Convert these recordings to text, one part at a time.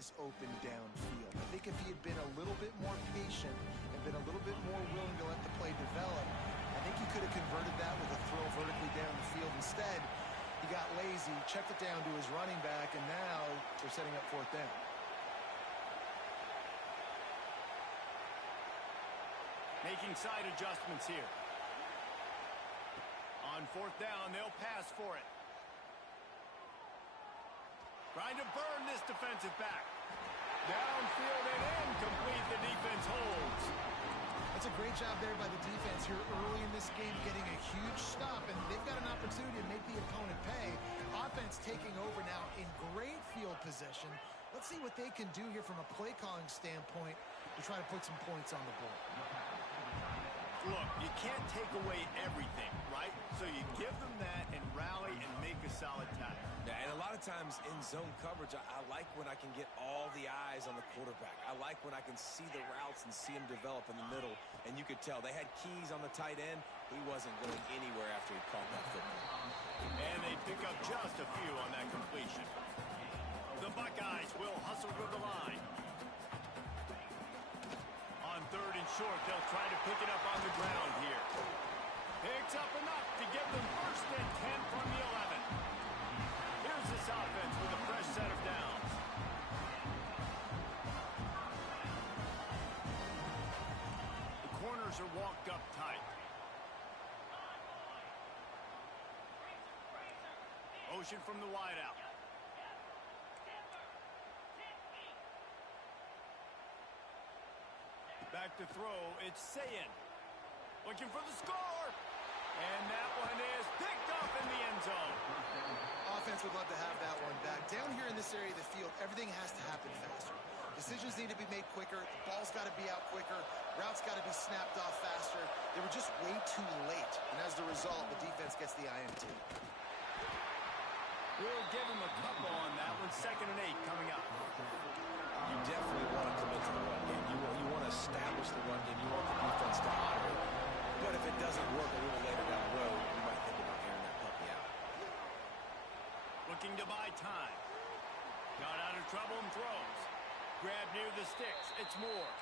is open downfield. I think if he had been a little bit more patient and been a little bit more willing to let the play develop, I think he could have converted that with a throw vertically down the field. Instead, he got lazy, checked it down to his running back, and now they're setting up fourth down. Making side adjustments here. On fourth down, they'll pass for it. Trying to burn this defensive back. Downfield and incomplete. The defense holds. That's a great job there by the defense here early in this game, getting a huge stop, and they've got an opportunity to make the opponent pay. Offense taking over now in great field position. Let's see what they can do here from a play calling standpoint to try to put some points on the board. Look, you can't take away everything, right? So you give them that and rally and make a solid tackle. Yeah, and a lot of times in zone coverage, I like when I can get all the eyes on the quarterback. I like when I can see the routes and see him develop in the middle. And you could tell they had keys on the tight end. He wasn't going anywhere after he caught that football. And they pick up just a few on that completion. The Buckeyes will hustle to the line. On third and short, they'll try to pick it up on the ground here. Picks up enough to give them first and 10 from the 11. Here's this offense with a fresh set of downs. The corners are walked up tight. Motion from the wideout. Back to throw, it's Sayin. Looking for the score. And that one is picked up in the end zone. Offense would love to have that one back. Down here in this area of the field, everything has to happen faster. Decisions need to be made quicker. The ball's got to be out quicker. Routes got to be snapped off faster. They were just way too late. And as the result, the defense gets the INT. We'll give him a couple on that one. 2nd and 8 coming up. You definitely want to commit to the run game. You want to establish the run game. You want the defense to honor it. But if it doesn't work a little later down the road, you might think about airing that puppy out. Looking to buy time. Got out of trouble and throws. Grab near the sticks. It's Moore.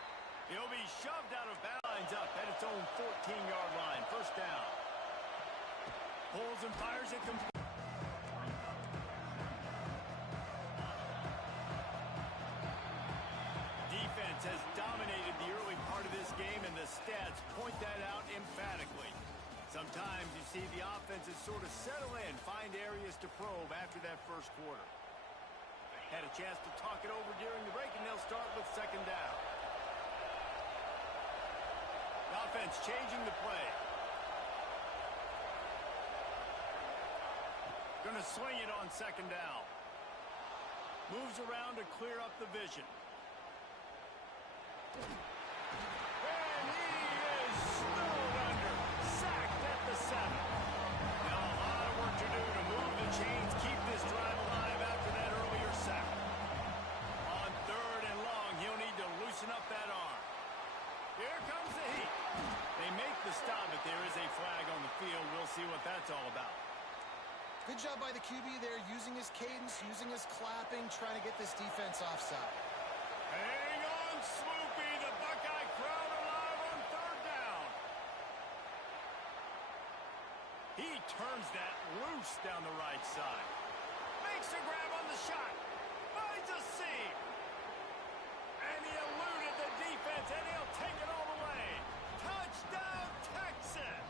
He'll be shoved out of bounds. Lines up at its own 14-yard line. First down. Pulls and fires it complete. Defense has dominated the early part of this game, and the stats point that out emphatically. Sometimes you see the offenses sort of settle in, find areas to probe after that first quarter. Had a chance to talk it over during the break, and they'll start with 2nd down. The offense changing the play. Gonna swing it on 2nd down. Moves around to clear up the vision. And he is snowed under. Sacked at the 7. Now a lot of work to do to move the chains, keep this drive alive after that earlier sack. On 3rd and long, he'll need to loosen up that arm. Here comes the heat. They make the stop, but there is a flag on the field. We'll see what that's all about. Good job by the QB there, using his cadence, using his clapping, trying to get this defense offside. Hang on, Swoopy. The Buckeye crowd alive on 3rd down. He turns that loose down the right side. Makes a grab on the shot. Finds a seam. And he eluded the defense, and he'll take it all the way. Touchdown, Texas.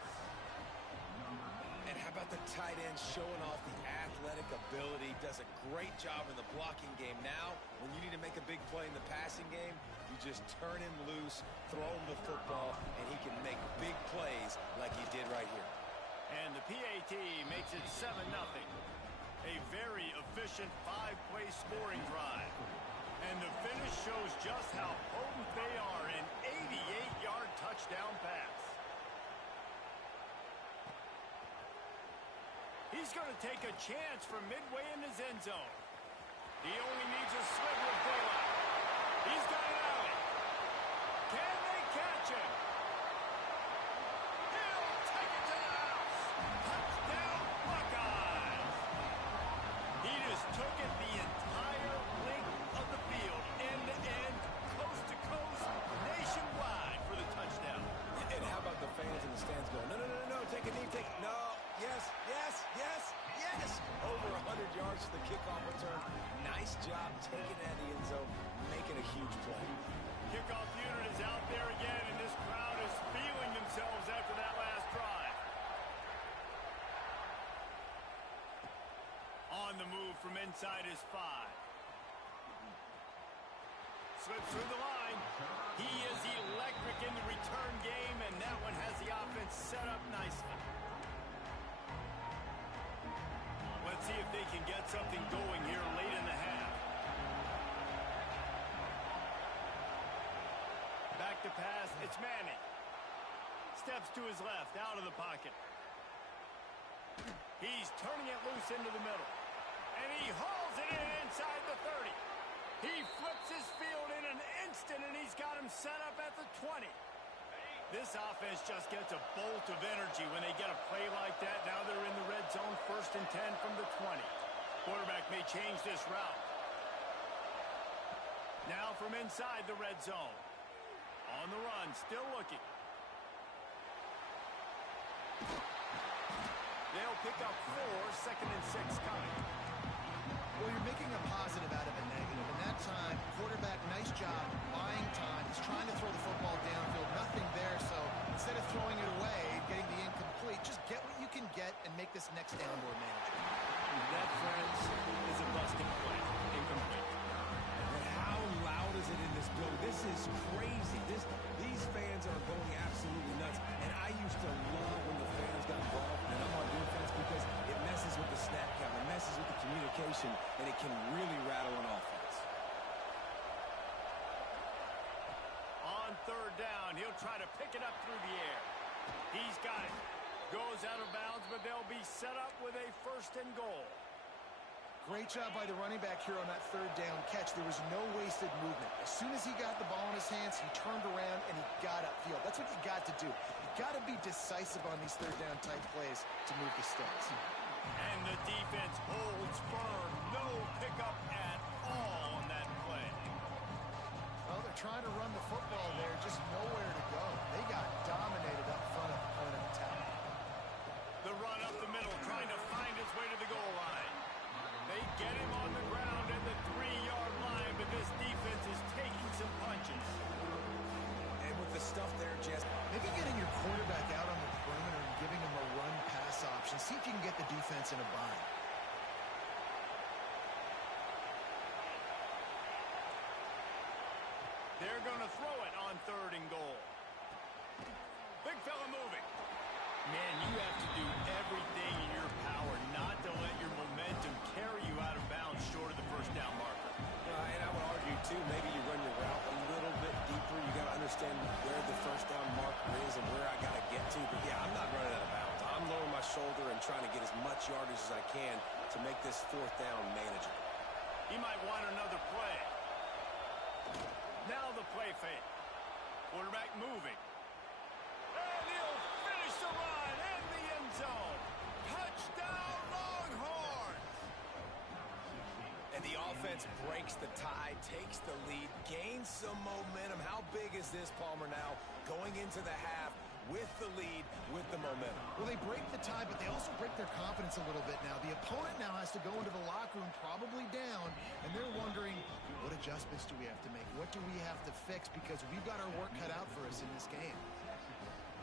And how about the tight end showing off the athletic ability? Does a great job in the blocking game. Now, when you need to make a big play in the passing game, you just turn him loose, throw him the football, and he can make big plays like he did right here. And the PAT makes it 7-0. A very efficient 5-play scoring drive. And the finish shows just how potent they are. An 88-yard touchdown pass. He's going to take a chance from midway in his end zone. He only needs a sliver of daylight. He's got an alley. Can they catch him? He'll take it to the house. Touchdown, Buckeyes. He just took it the entire length of the field. yards to the kickoff return. Nice job taking it out of the end zone, making a huge play. Kickoff unit is out there again, and this crowd is feeling themselves after that last drive. On the move from inside his 5. Slips through the line. He is electric in the return game, and that one has the offense set up nicely. Let's see if they can get something going here late in the half. Back to pass, it's Manning. Steps to his left, out of the pocket. He's turning it loose into the middle. And he hauls it in inside the 30. He flips his field in an instant, and he's got him set up at the 20. This offense just gets a bolt of energy when they get a play like that. Now they're in the red zone, 1st and 10 from the 20. Quarterback may change this route. Now from inside the red zone. On the run, still looking. They'll pick up 4, 2nd and 6 coming. Well, you're making a positive out of a negative. And that time, quarterback, nice job, buying time. He's trying to throw the football downfield. Nothing there, so instead of throwing it away, getting the incomplete, just get what you can get and make this next down more manageable. That, friends, is a busted play. Incomplete. And how loud is it in this building? This is crazy. These fans are going absolutely nuts. And I used to love when the fans got involved, and I'm on defense because it messes with the snap count, it messes with the communication, and it can really rattle an offense. On 3rd down, he'll try to pick it up through the air. He's got it. Goes out of bounds, but they'll be set up with a 1st and goal. Great job by the running back here on that 3rd down catch. There was no wasted movement. As soon as he got the ball in his hands, he turned around and he got upfield. That's what you got to do. You got to be decisive on these 3rd down type plays to move the sticks. And the defense holds firm. No pickup at all on that play. Well, they're trying to run the football there, just nowhere to go. They got dominated up front of the opponent attack. The run up the middle, trying to find his way to the goal line. They get him on the ground at the 3-yard line, but this defense is taking some punches. And with the stuff there, Jess, Maybe getting your quarterback out on the perimeter and giving him a run-pass option. See if you can get the defense in a bind. They're going to throw it on 3rd and goal. Big fella moving. Man, you have to do everything in your power not to let your momentum carry you out of bounds short of the 1st down marker. and I would argue, too, maybe you run your route a little bit deeper. You got to understand where the 1st down marker is and where I got to get to. But, yeah, I'm not running out of bounds. I'm lowering my shoulder and trying to get as much yardage as I can to make this 4th down manageable. He might want another play. Now the play fake. Quarterback moving. And he'll finish the run in the end zone. Touchdown, Longhorns! And the offense breaks the tie, takes the lead, gains some momentum. How big is this, Palmer, now going into the half with the lead, with the momentum? Well, they break the tie, but they also break their confidence a little bit now. The opponent now has to go into the locker room probably down, and they're wondering, what adjustments do we have to make? What do we have to fix? Because we've got our work cut out for us in this game.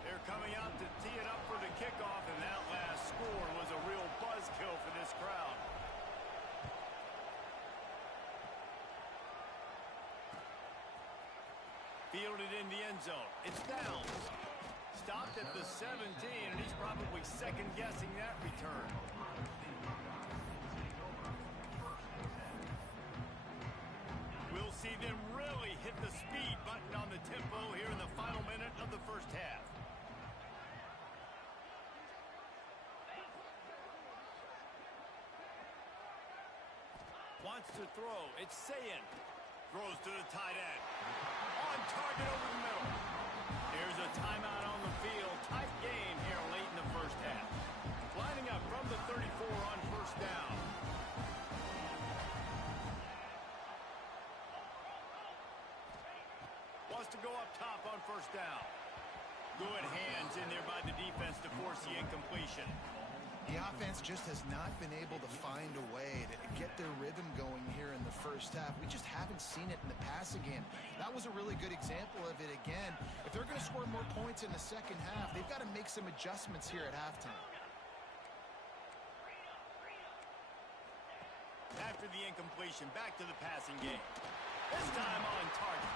They're coming out to tee it up for the kickoff, and that last score was a real buzzkill for this crowd. Fielded in the end zone. It's Downs. Stopped at the 17, and he's probably second-guessing that return. We'll see them really hit the speed button on the tempo here in the final minute of the 1st half. Wants to throw. It's Sayin. Throws to the tight end. On target over the middle. Here's a timeout on the field. Tight game here late in the 1st half. Lining up from the 34 on 1st down. Wants to go up top on 1st down. Good hands in there by the defense to force the incompletion. The offense just has not been able to find a way to get their rhythm going here in the first half. We just haven't seen it in the passing game. That was a really good example of it again. If they're going to score more points in the second half, they've got to make some adjustments here at halftime. After the incompletion, back to the passing game. This time on target.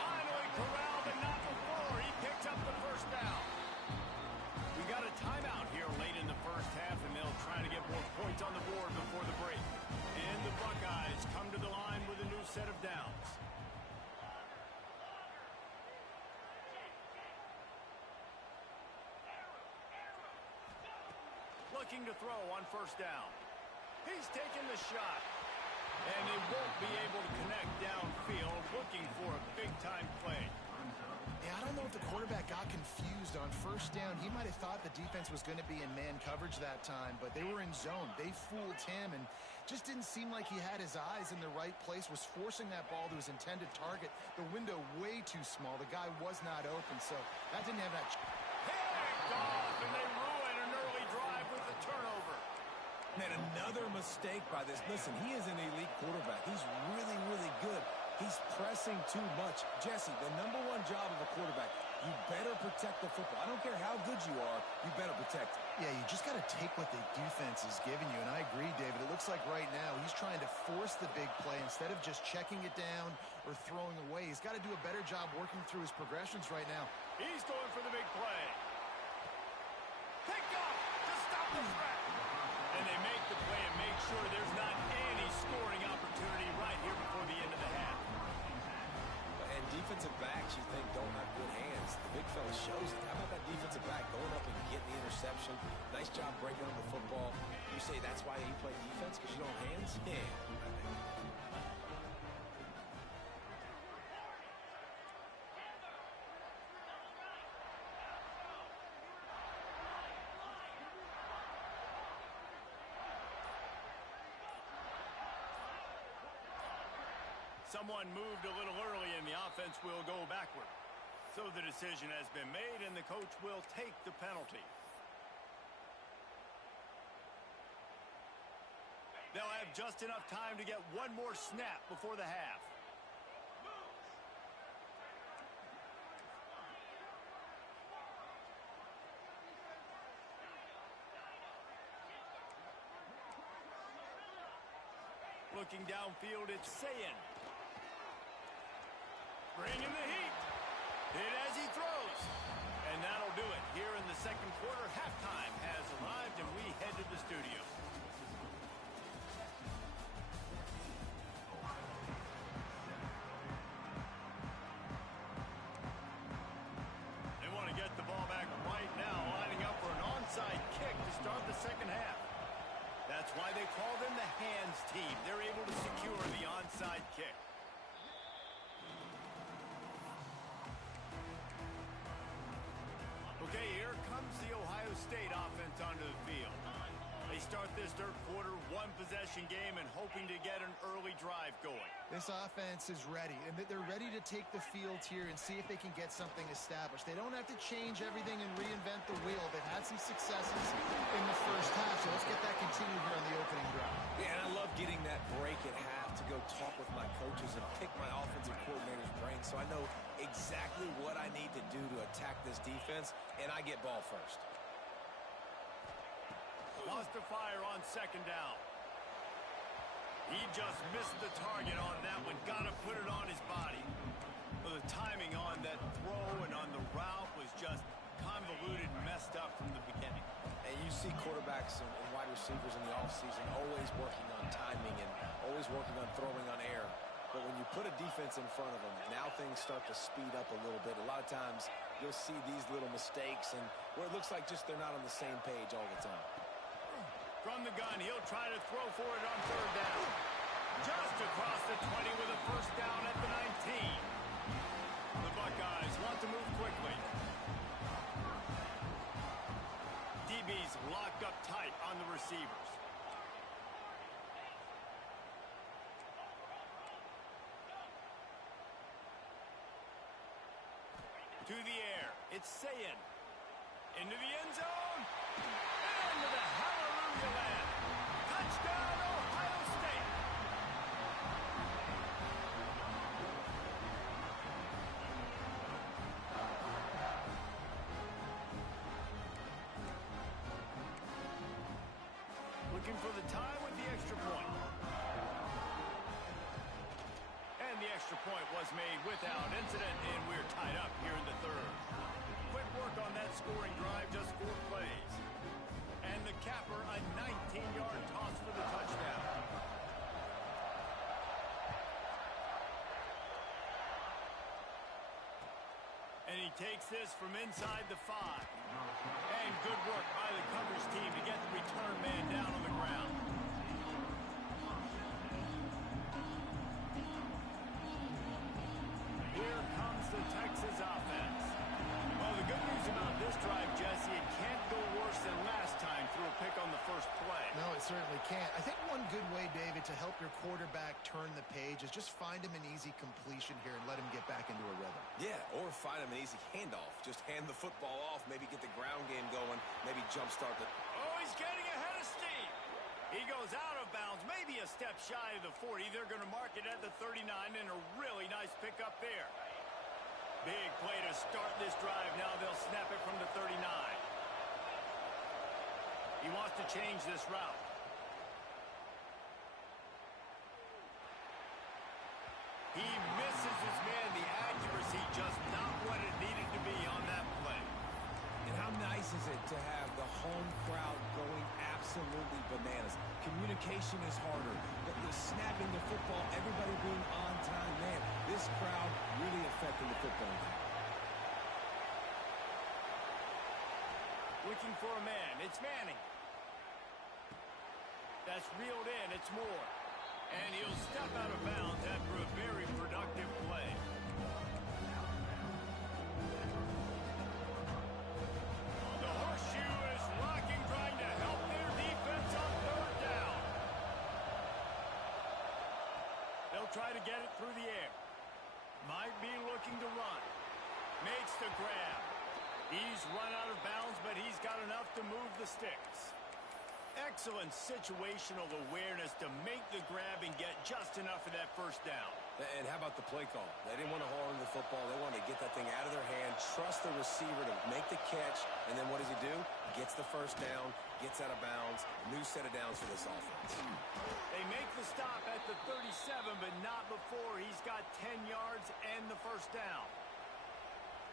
Finally corralled, but not before. He picked up the first down. We got a timeout here late in the first half, and they'll try to get more points on the board before the break. And the Buckeyes come to the line with a new set of downs. Looking to throw on first down. He's taking the shot. And they won't be able to connect downfield, looking for a big-time play. Yeah, I don't know if the quarterback got confused on first down. He might have thought the defense was going to be in man coverage that time, but they were in zone. They fooled him and just didn't seem like he had his eyes in the right place, was forcing that ball to his intended target. The window way too small. The guy was not open, so that didn't have that. Picked off, and they ruin an early drive with the turnover. Man, another mistake by this. Listen, he is an elite quarterback. He's really, really good. He's pressing too much. Jesse, the number one job of a quarterback, you better protect the football. I don't care how good you are, you better protect it. Yeah, you just got to take what the defense is giving you, and I agree, David. It looks like right now he's trying to force the big play instead of just checking it down or throwing away. He's got to do a better job working through his progressions right now. He's going for the big play. Picked off to stop the threat. And they make the play and make sure there's not any scoring opportunity right here before the end of the half. And defensive backs, you think, don't have good hands. The big fella shows it. How about that defensive back going up and getting the interception? Nice job breaking up the football. You say that's why you play defense, because you don't have hands? Yeah. Someone moved a little early and the offense will go backward. So the decision has been made and the coach will take the penalty. They'll have just enough time to get one more snap before the half. Looking downfield, it's Sayin. Bringing the heat. Hit as he throws. And that'll do it. Here in the second quarter, halftime has arrived, and we head to the studio. They want to get the ball back right now, lining up for an onside kick to start the second half. That's why they call them the hands team. They're able to secure the onside kick. Okay, here comes the Ohio State offense onto the field. They start this third quarter, one-possession game, and hoping to get an early drive going. This offense is ready, and they're ready to take the field here and see if they can get something established. They don't have to change everything and reinvent the wheel. They've had some successes in the first half, so let's get that continued here on the opening drive. Yeah, and I love getting that break at half to go talk with my coaches and pick my offensive coordinator's brain so I know exactly what I need to do to attack this defense, and I get ball first. Lost to fire on second down. He just missed the target on that one. Got to put it on his body. Well, the timing on that throw and on the route was just convoluted and messed up from the beginning. And you see quarterbacks and wide receivers in the offseason always working on timing and always working on throwing on air. But when you put a defense in front of them, now things start to speed up a little bit. A lot of times you'll see these little mistakes and where it looks like just they're not on the same page all the time. From the gun, he'll try to throw for it on third down. Just across the 20 with a first down at the 19. The Buckeyes want to move quickly. DB's locked up tight on the receivers. To the air, it's Sayin. Into the end zone. And into the house. you land. Touchdown, Ohio State. Looking for the tie with the extra point. And the extra point was made without incident, and we're tied up here in the third. Quick work on that scoring drive, just 4 plays. And the capper, a 19-yard toss for the touchdown. And he takes this from inside the 5. And good work by the coverage team to get the return man down on the ground. Here comes the Texas offense. Well, the good news about this drive, Jesse, it can't go worse than last time through a pick on the first play. No, it certainly can't. I think one good way, David, to help your quarterback turn the page is just find him an easy completion here and let him get back into a rhythm. Yeah, or find him an easy handoff. Just hand the football off, maybe get the ground game going, maybe jumpstart the... Oh, he's getting ahead of steam. He goes out of bounds, maybe a step shy of the 40. They're going to mark it at the 39, and a really nice pickup there. Big play to start this drive. Now they'll snap it from the 39. He wants to change this route. He misses his man. The accuracy just not what it needed to be on that play. And how nice is it to have the home crowd going absolutely bananas? Communication is harder. The snapping the football, everybody being on time. Man, this crowd really affecting the football game. Looking for a man. It's Manning. That's reeled in. It's Moore. And he'll step out of bounds after a very productive play. The horseshoe is rocking, trying to help their defense on third down. They'll try to get it through the air. Might be looking to run. Makes the grab. He's run out of bounds, but he's got enough to move the sticks. Excellent situational awareness to make the grab and get just enough of that first down. And how about the play call? They didn't want to hold on to the football. They wanted to get that thing out of their hand, trust the receiver to make the catch, and then what does he do? Gets the first down, gets out of bounds, new set of downs for this offense. They make the stop at the 37, but not before he's got 10 yards and the first down.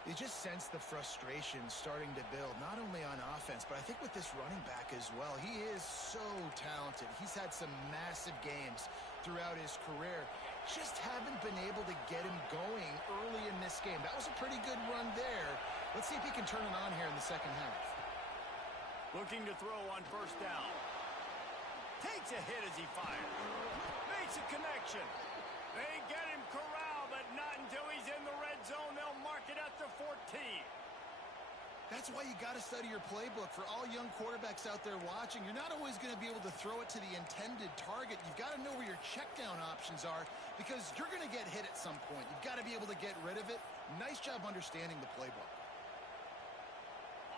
You just sense the frustration starting to build, not only on offense, but I think with this running back as well. He is so talented. He's had some massive games throughout his career. Just haven't been able to get him going early in this game. That was a pretty good run there. Let's see if he can turn it on here in the second half. Looking to throw on first down. Takes a hit as he fires. Makes a connection. They get him corralled, but not until he's in the red zone. They'll mark it at the 14. That's why you got to study your playbook. For all young quarterbacks out there watching, you're not always going to be able to throw it to the intended target. You've got to know where your check down options are because you're going to get hit at some point. You've got to be able to get rid of it. Nice job understanding the playbook.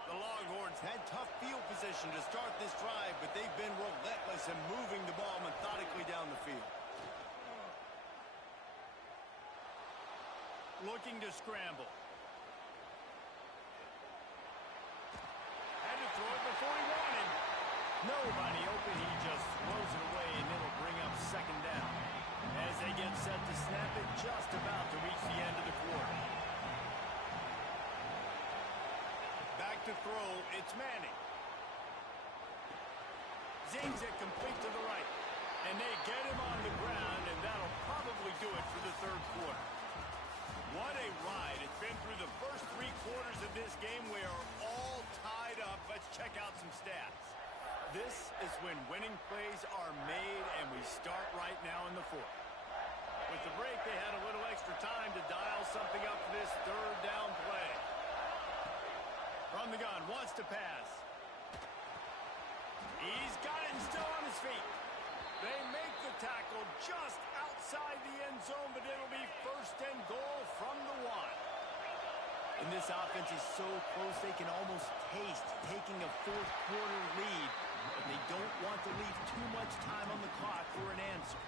The Longhorns had tough field position to start this drive, but they've been relentless in moving the ball methodically down the field. Looking to scramble. Had to throw it before he wanted. Nobody open. He just throws it away, and it'll bring up second down. As they get set to snap it, just about to reach the end of the quarter. Back to throw, it's Manning. Zings it complete to the right. And they get him on the ground, and that'll probably do it for the third quarter. What a ride. It's been through the first 3 quarters of this game. We are all tied up. Let's check out some stats. This is when winning plays are made, and we start right now in the fourth. With the break, they had a little extra time to dial something up for this third down play. From the gun, wants to pass. He's got it and still on his feet. They make the tackle just outside the end zone, but it'll be first and goal from the 1. And this offense is so close they can almost taste taking a fourth quarter lead and they don't want to leave too much time on the clock for an answer.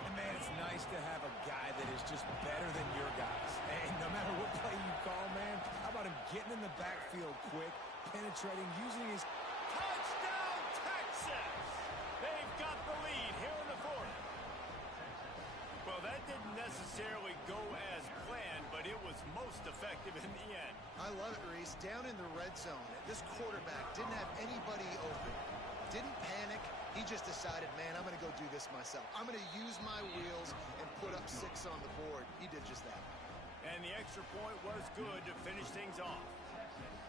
And, man, it's nice to have a guy that is just better than your guys. And no matter what play you call, man, how about him getting in the backfield quick, penetrating, using his... Touchdown, Texas! They've got the lead here in the fourth. Well, that didn't necessarily go as planned, but it was most effective in the end. I love it, Reese. Down in the red zone, this quarterback didn't have anybody open. Didn't panic. He just decided, man, I'm going to go do this myself. I'm going to use my wheels and put up 6 on the board. He did just that. And the extra point was good to finish things off.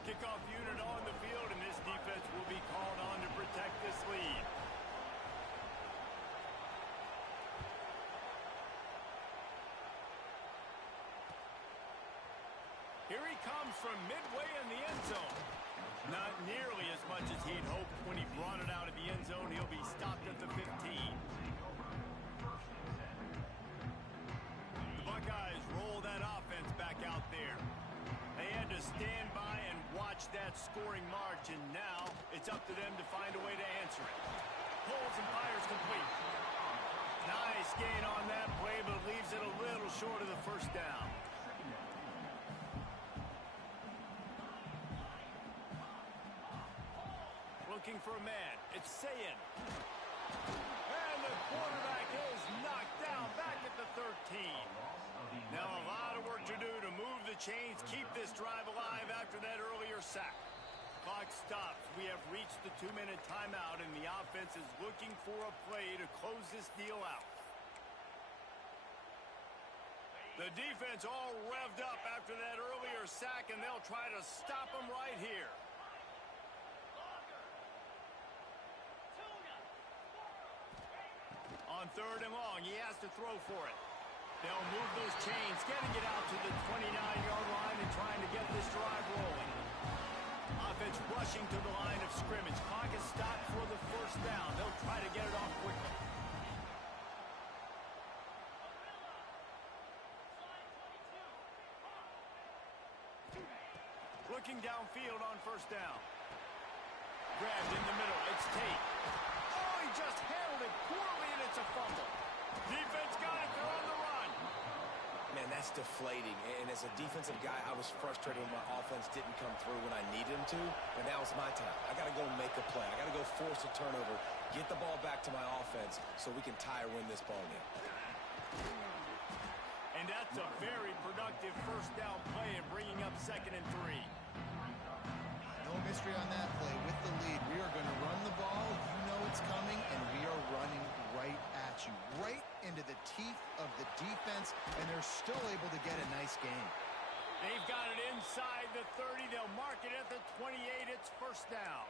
Kickoff unit on the field, and this defense will be called on to protect this lead. Here he comes from midway in the end zone. Not nearly as much as he'd hoped when he brought it out of the end zone. He'll be stopped at the 15. The Buckeyes roll that offense back out there. They had to stand by and watch that scoring march, and now it's up to them to find a way to answer it. Pulls and fires complete. Nice gain on that play, but leaves it a little short of the first down. Looking for a man. It's Sayin. And the quarterback is knocked down back at the 13. Now a lot of work to do to move the chains, keep this drive alive after that earlier sack. Clock stops. We have reached the 2-minute timeout, and the offense is looking for a play to close this deal out. The defense all revved up after that earlier sack, and they'll try to stop them right here. On 3rd and long, he has to throw for it. They'll move those chains, getting it out to the 29-yard line and trying to get this drive rolling. Offense rushing to the line of scrimmage. Clock is stopped for the first down. They'll try to get it off quickly. Looking downfield on 1st down. Grabbed in the middle. It's Tate. Oh, he just handled it poorly, and it's a fumble. Defense got it. They're on the run. Man, that's deflating. And as a defensive guy, I was frustrated when my offense didn't come through when I needed him to. But now it's my time. I got to go make a play. I got to go force a turnover, get the ball back to my offense so we can tie or win this ball game. And that's a very productive first down play and bringing up 2nd and 3. No mystery on that play. With the lead, we are going to run the ball. You know it's coming, and we are running right at you, right into the teeth of the defense, and they're still able to get a nice gain. They've got it inside the 30. They'll mark it at the 28. It's 1st down.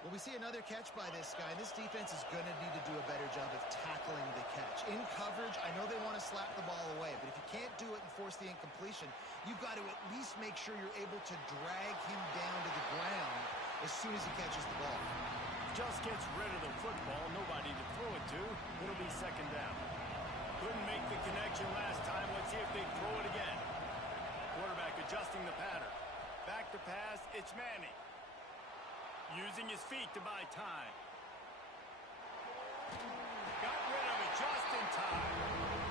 Well, we see another catch by this guy. This defense is going to need to do a better job of tackling the catch. In coverage, I know they want to slap the ball away, but if you can't do it and force the incompletion, you've got to at least make sure you're able to drag him down to the ground as soon as he catches the ball. Just gets rid of the football. Nobody to throw it to. It'll be 2nd down. Couldn't make the connection last time. Let's see if they throw it again. Quarterback adjusting the pattern. Back to pass. It's Manning. Using his feet to buy time. Got rid of it just in time.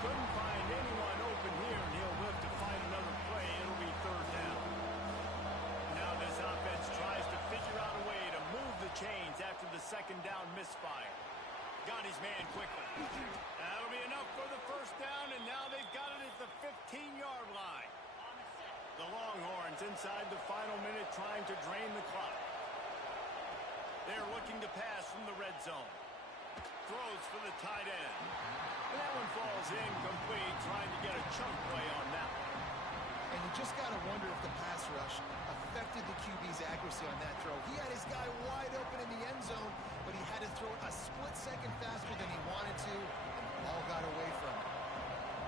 Couldn't find anyone open here, and he'll live to find another play. It'll be 3rd down. Now this offense tries to figure out a way to move the chains after the 2nd down misfire. Got his man quickly. That'll be enough for the 1st down, and now they've got it at the 15-yard line. The Longhorns inside the final minute trying to drain the clock. They're looking to pass from the red zone. Throws for the tight end. And that one falls incomplete, trying to get a chunk play on that one. And you just got to wonder if the pass rush affected the QB's accuracy on that throw. He had his guy wide open in the end zone, but he had to throw it a split second faster than he wanted to, and the ball got away from him.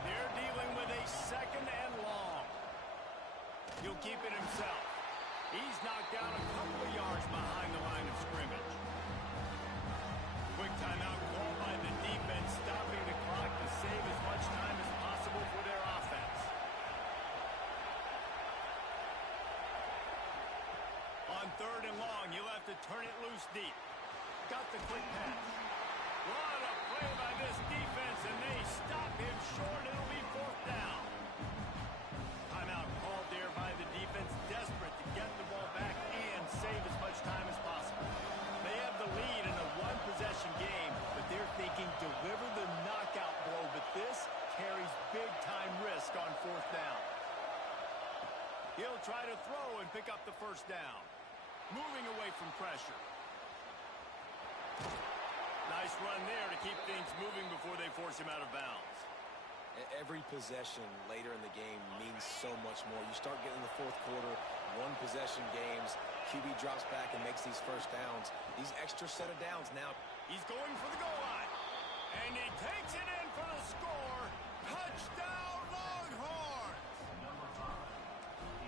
They're dealing with a 2nd and long. He'll keep it himself. He's knocked down a couple of yards behind the line of scrimmage. Quick timeout called by the defense, stopping the clock to save as much time as possible for their offense. On 3rd third and long. You'll have to turn it loose deep. Got the quick pass. What a play by this defense, and they stop him short. It'll be fourth down. Timeout called there by the defense, desperate to get the ball back and save as much time as possible. They have the lead in a one-possession game, but they're thinking deliver the knockout blow, but this carries big-time risk on fourth down. He'll try to throw and pick up the first down. Moving away from pressure. Nice run there to keep things moving before they force him out of bounds. Every possession later in the game means so much more. You start getting the fourth quarter, one-possession games, QB drops back and makes these first downs. These extra set of downs now. He's going for the goal line. And he takes it in for the score. Touchdown, Longhorns!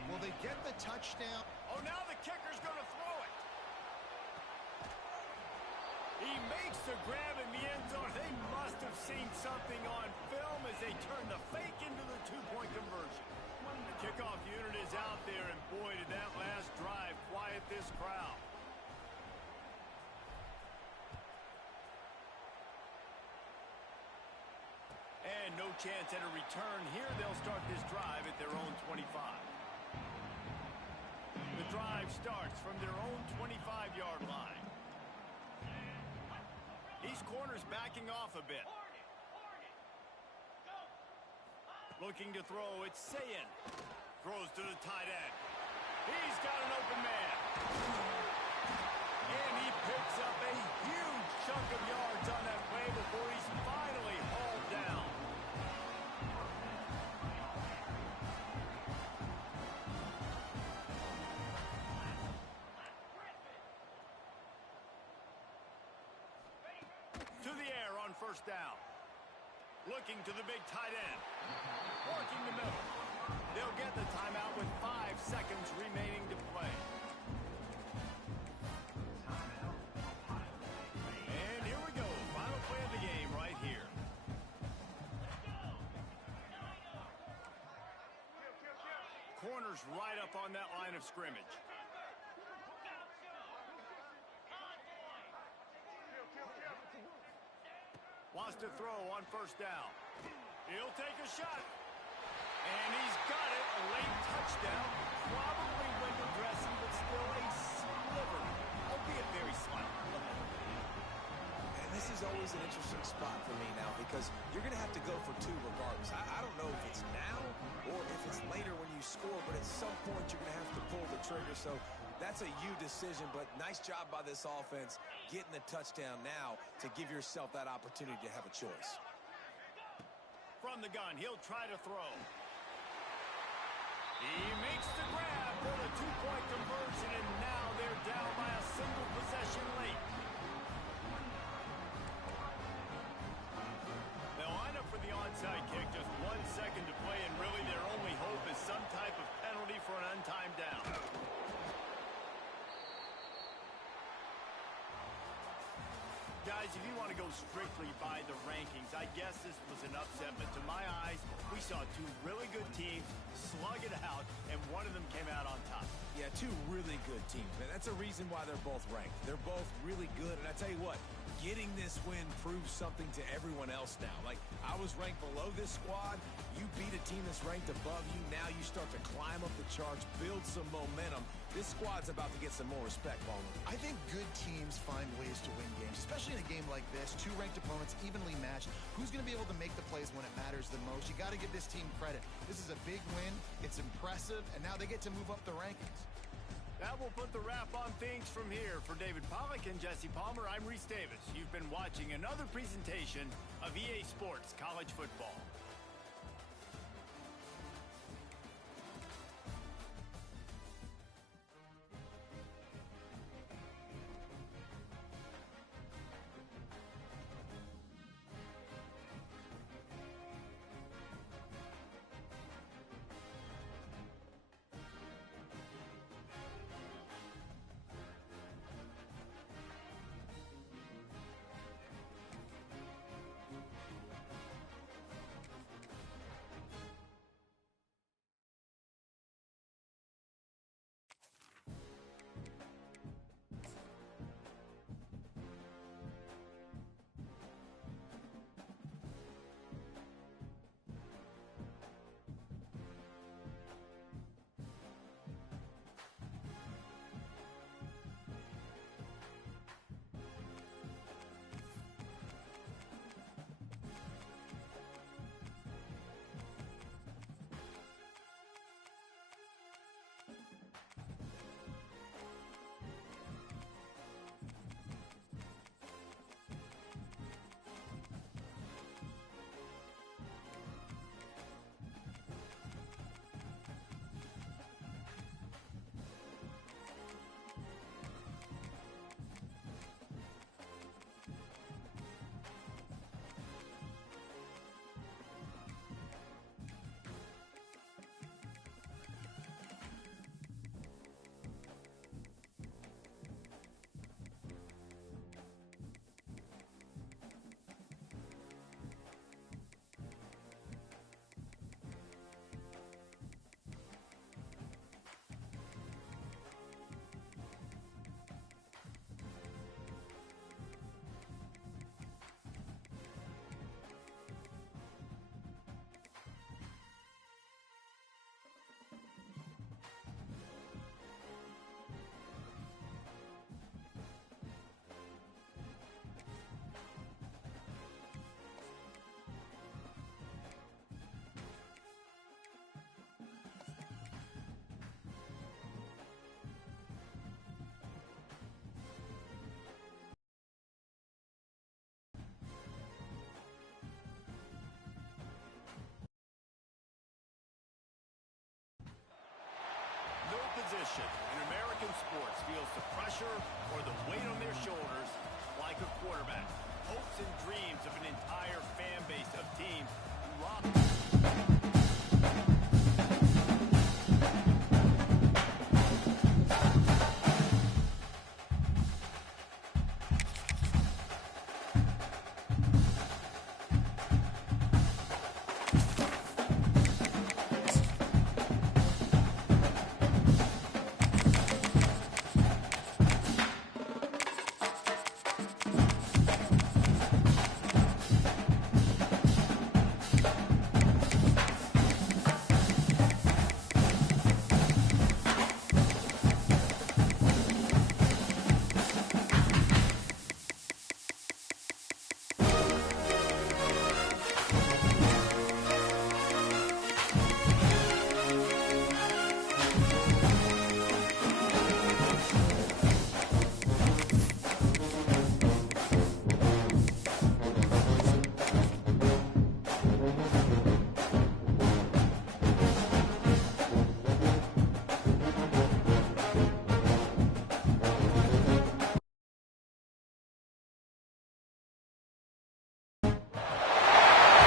Will they get the touchdown? Oh, now the kicker's going to throw it. He makes the grab in the end zone. They must have seen something on film as they turn the fake into the two-point conversion. The kickoff unit is out there, and boy, did that last drive quiet this crowd. And no chance at a return here. They'll start this drive at their own 25. The drive starts from their own 25-yard line. These corners backing off a bit. Looking to throw, it's Sayin. Throws to the tight end. He's got an open man. And he picks up a huge chunk of yards on that play before he's finally hauled down. To the air on first down. Looking to the big tight end. Working the middle. They'll get the timeout with 5 seconds remaining to play. And here we go. Final play of the game right here. Corners right up on that line of scrimmage. Wants to throw on first down. He'll take a shot. And he's got it. A late touchdown. Probably window dressing, but still a sliver. Albeit very slight. And this is always an interesting spot for me now because you're going to have to go for 2 regardless. I don't know if it's now or if it's later when you score, but at some point you're going to have to pull the trigger. So that's a you decision, but nice job by this offense getting the touchdown now to give yourself that opportunity to have a choice. From the gun, he'll try to throw. He makes the grab for the 2-point conversion, and now they're down by a single possession late. They'll line up for the onside kick, just 1 second to play, and really their only hope is some type of penalty for an untimed down. Guys, if you want to go strictly by the rankings, I guess this was an upset, but to my eyes, we saw 2 really good teams slug it out, and one of them came out on top. Yeah, 2 really good teams, man. That's a reason why they're both ranked. They're both really good, and I tell you what, getting this win proves something to everyone else now. Like, I was ranked below this squad. You beat a team that's ranked above you. Now you start to climb up the charts, build some momentum. This squad's about to get some more respect, Palmer. I think good teams find ways to win games, especially in a game like this. 2 ranked opponents, evenly matched. Who's going to be able to make the plays when it matters the most? You got to give this team credit. This is a big win. It's impressive, and now they get to move up the rankings. That will put the wrap on things from here. For David Pollack and Jesse Palmer, I'm Reese Davis. You've been watching another presentation of EA Sports College Football. position in American sports feels the pressure or the weight on their shoulders like a quarterback? Hopes and dreams of an entire fan base of teams who rock.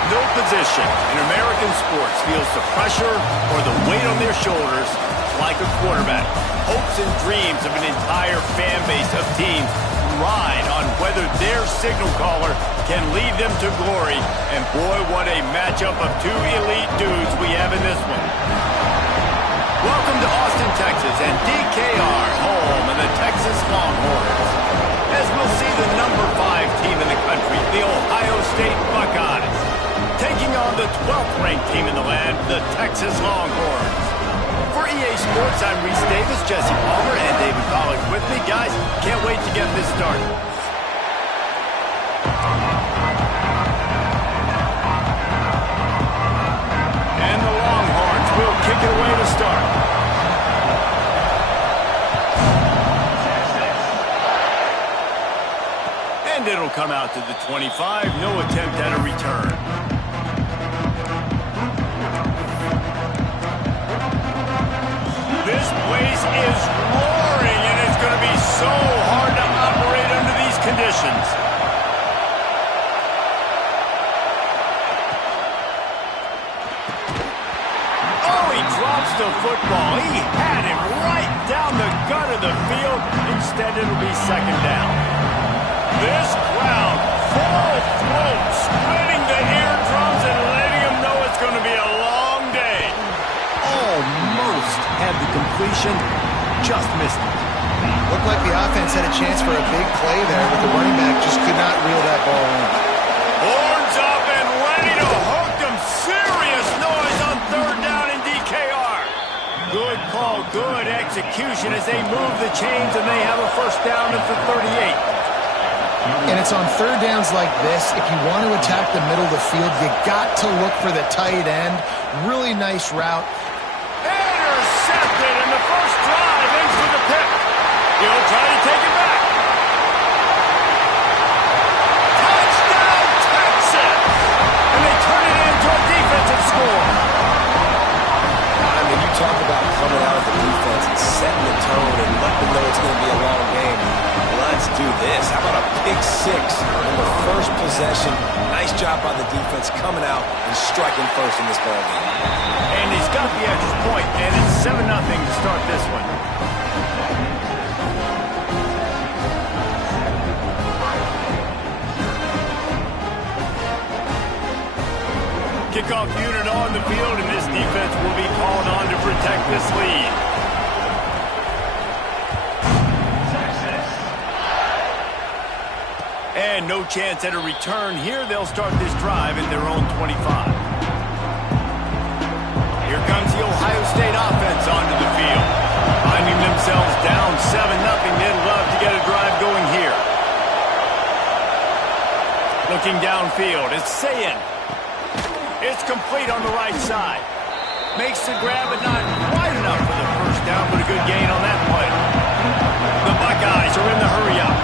No position in American sports feels the pressure or the weight on their shoulders like a quarterback. Hopes and dreams of an entire fan base of teams ride on whether their signal caller can lead them to glory. And boy, what a matchup of two elite dudes we have in this one. Welcome to Austin, Texas, and DKR, home of the Texas Longhorns. As we'll see the number 5 team in the country, the Ohio State Buckeyes, taking on the 12th ranked team in the land, the Texas Longhorns. For EA Sports, I'm Reese Davis, Jesse Palmer, and David Pollack with me. Guys, can't wait to get this started. And the Longhorns will kick it away to start. And it'll come out to the 25. No attempt at a return. This place is roaring, and it's going to be so hard to operate under these conditions. Oh, he drops the football. He had it right down the gut of the field. Instead, it'll be second down. This crowd, full throat, splitting the eardrums and letting them know it's going to be a long day. Almost had the completion, just missed it. Looked like the offense had a chance for a big play there, but the running back just could not reel that ball in. Horns up and ready to hook them. Serious noise on third down in DKR. Good call, good execution as they move the chains, and they have a first down at the 38. And it's on third downs like this, if you want to attack the middle of the field, you got to look for the tight end. Really nice route. Intercepted, and the first drive ends with a pick. He'll try to take it back. Touchdown, Texas! And they turn it into a defensive score. I mean, you talk about coming out of the defense and setting the tone and letting them know it's going to be a long game. Let's do this. How about a pick six in the first possession? Nice job by the defense coming out and striking first in this ball game. And he's got the extra point, and it's 7-0 to start this one. Kickoff unit on the field, and this defense will be called on to protect this lead. And no chance at a return here. They'll start this drive in their own 25. Here comes the Ohio State offense onto the field. Finding themselves down 7-0. They'd love to get a drive going here. Looking downfield, it's Sayin. It's complete on the right side. Makes the grab, but not quite enough for the first down, but a good gain on that play. The Buckeyes are in the hurry up.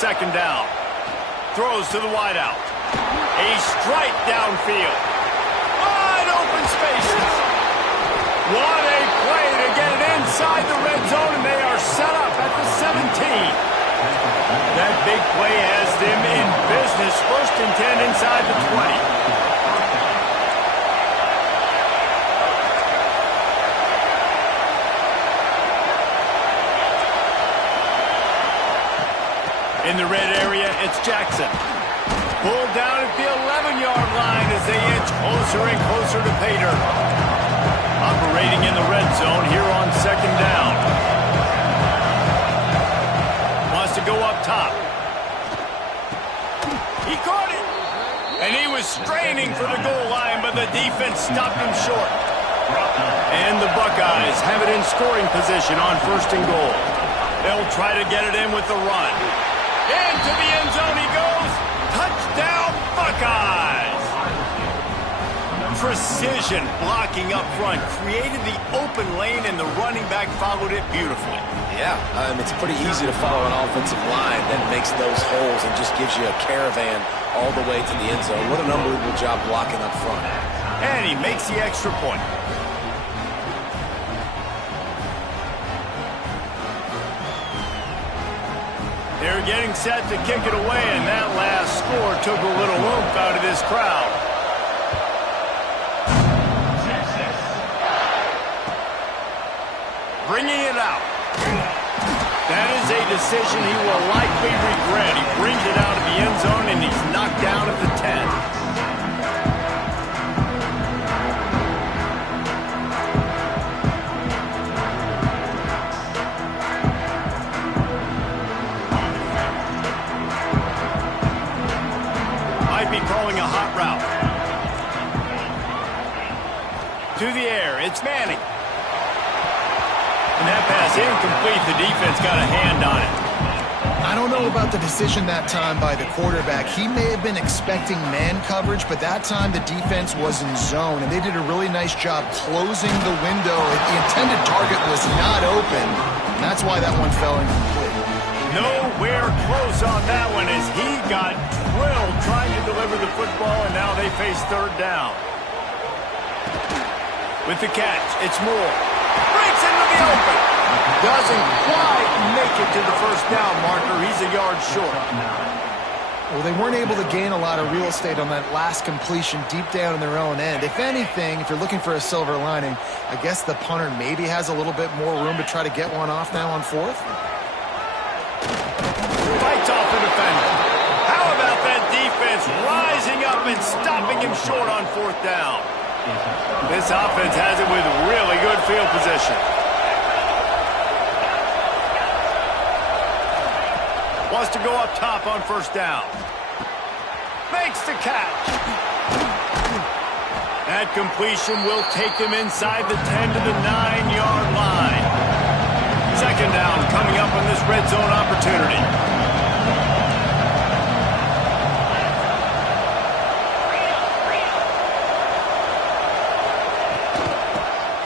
second down. Throws to the wideout. A strike downfield. Wide open spaces. What a play to get it inside the red zone, and they are set up at the 17. That big play has them in business. 1st and 10 inside the 20. In the red area, it's Jackson. Pulled down at the 11-yard line as they inch closer and closer to pay dirt. Operating in the red zone here on second down. Wants to go up top. He caught it. And he was straining for the goal line, but the defense stopped him short. And the Buckeyes have it in scoring position on 1st and goal. They'll try to get it in with the run. Into the end zone he goes. Touchdown, Buckeyes! Precision blocking up front created the open lane, and the running back followed it beautifully. Yeah, it's pretty easy to follow an offensive line that makes those holes and just gives you a caravan all the way to the end zone. What an unbelievable job blocking up front. And he makes the extra point. They're getting set to kick it away, and that last score took a little oomph out of this crowd. Bringing it out. That is a decision he will likely regret. He brings it out of the end zone, and he's knocked down at the 10. Calling a hot route. To the air, it's Manning. And that pass incomplete. The defense got a hand on it. I don't know about the decision that time by the quarterback. He may have been expecting man coverage, but that time the defense was in zone, and they did a really nice job closing the window. The intended target was not open, and that's why that one fell incomplete. Nowhere close on that one as he got drilled trying to deliver the football, and now they face 3rd down. With the catch, it's Moore. Breaks into the open. Doesn't quite make it to the 1st down marker. He's a yard short. Well, they weren't able to gain a lot of real estate on that last completion deep down in their own end. If anything, if you're looking for a silver lining, I guess the punter maybe has a little bit more room to try to get one off now on 4th. Fights off the defender. How about that defense rising up and stopping him short on 4th down? This offense has it with really good field position. Wants to go up top on 1st down. Makes the catch. That completion will take them inside the 10 to the 9-yard line. 2nd down coming up on this red zone opportunity.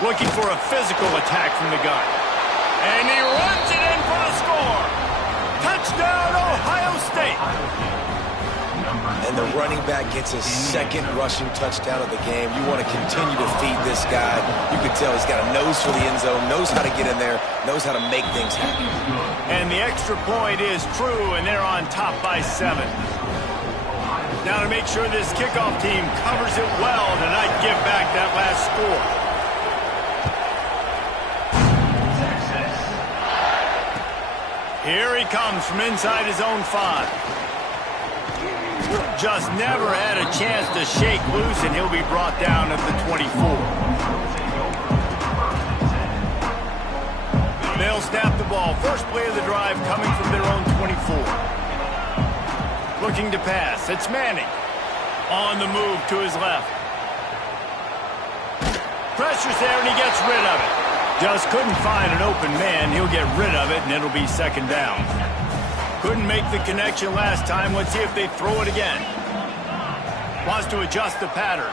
Looking for a physical attack from the gun. And he runs it in for the score. Touchdown, Ohio State. And the running back gets his 2nd rushing touchdown of the game. You want to continue to feed this guy. You can tell he's got a nose for the end zone, knows how to get in there, knows how to make things happen. And the extra point is true, and they're on top by 7. Now to make sure this kickoff team covers it well to not give back that last score. Here he comes from inside his own 5. Just never had a chance to shake loose, and he'll be brought down at the 24. They'll snap the ball. First play of the drive coming from their own 24. Looking to pass. It's Manning. On the move to his left. Pressure's there, and he gets rid of it. Just couldn't find an open man. He'll get rid of it, and it'll be 2nd down. Couldn't make the connection last time. Let's see if they throw it again. Wants to adjust the pattern.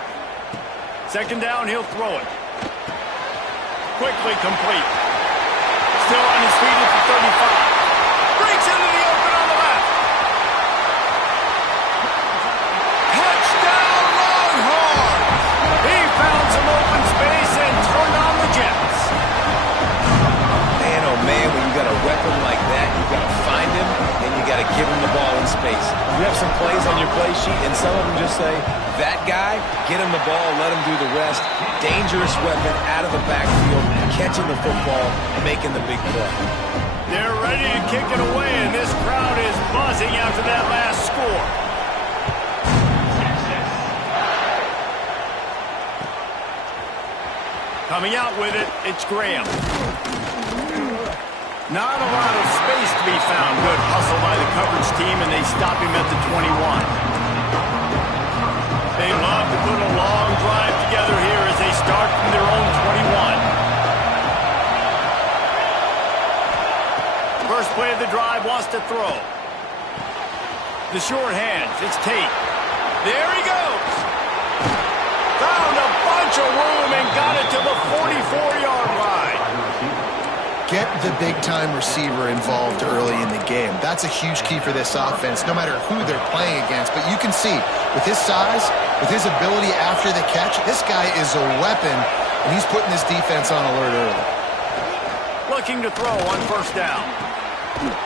2nd down, he'll throw it. Quickly complete. Still on his feet at the 35. Breaks into the open on the left. some plays on your play sheet, and some of them just say, that guy, get him the ball, let him do the rest. Dangerous weapon out of the backfield, catching the football and making the big play. They're ready to kick it away, and this crowd is buzzing after that last score. Coming out with it, it's Graham. Not a lot of space to be found. Good hustle by the coverage team, and they stop him at the 21. They love to put a long drive together here as they start from their own 21. First play of the drive, wants to throw. The short hands, it's Tate. There he goes. Found a bunch of room and got it to the 44-yard line. Get the big-time receiver involved early in the game. That's a huge key for this offense, no matter who they're playing against. But you can see, with his size, with his ability after the catch, this guy is a weapon, and he's putting this defense on alert early. Looking to throw on first down.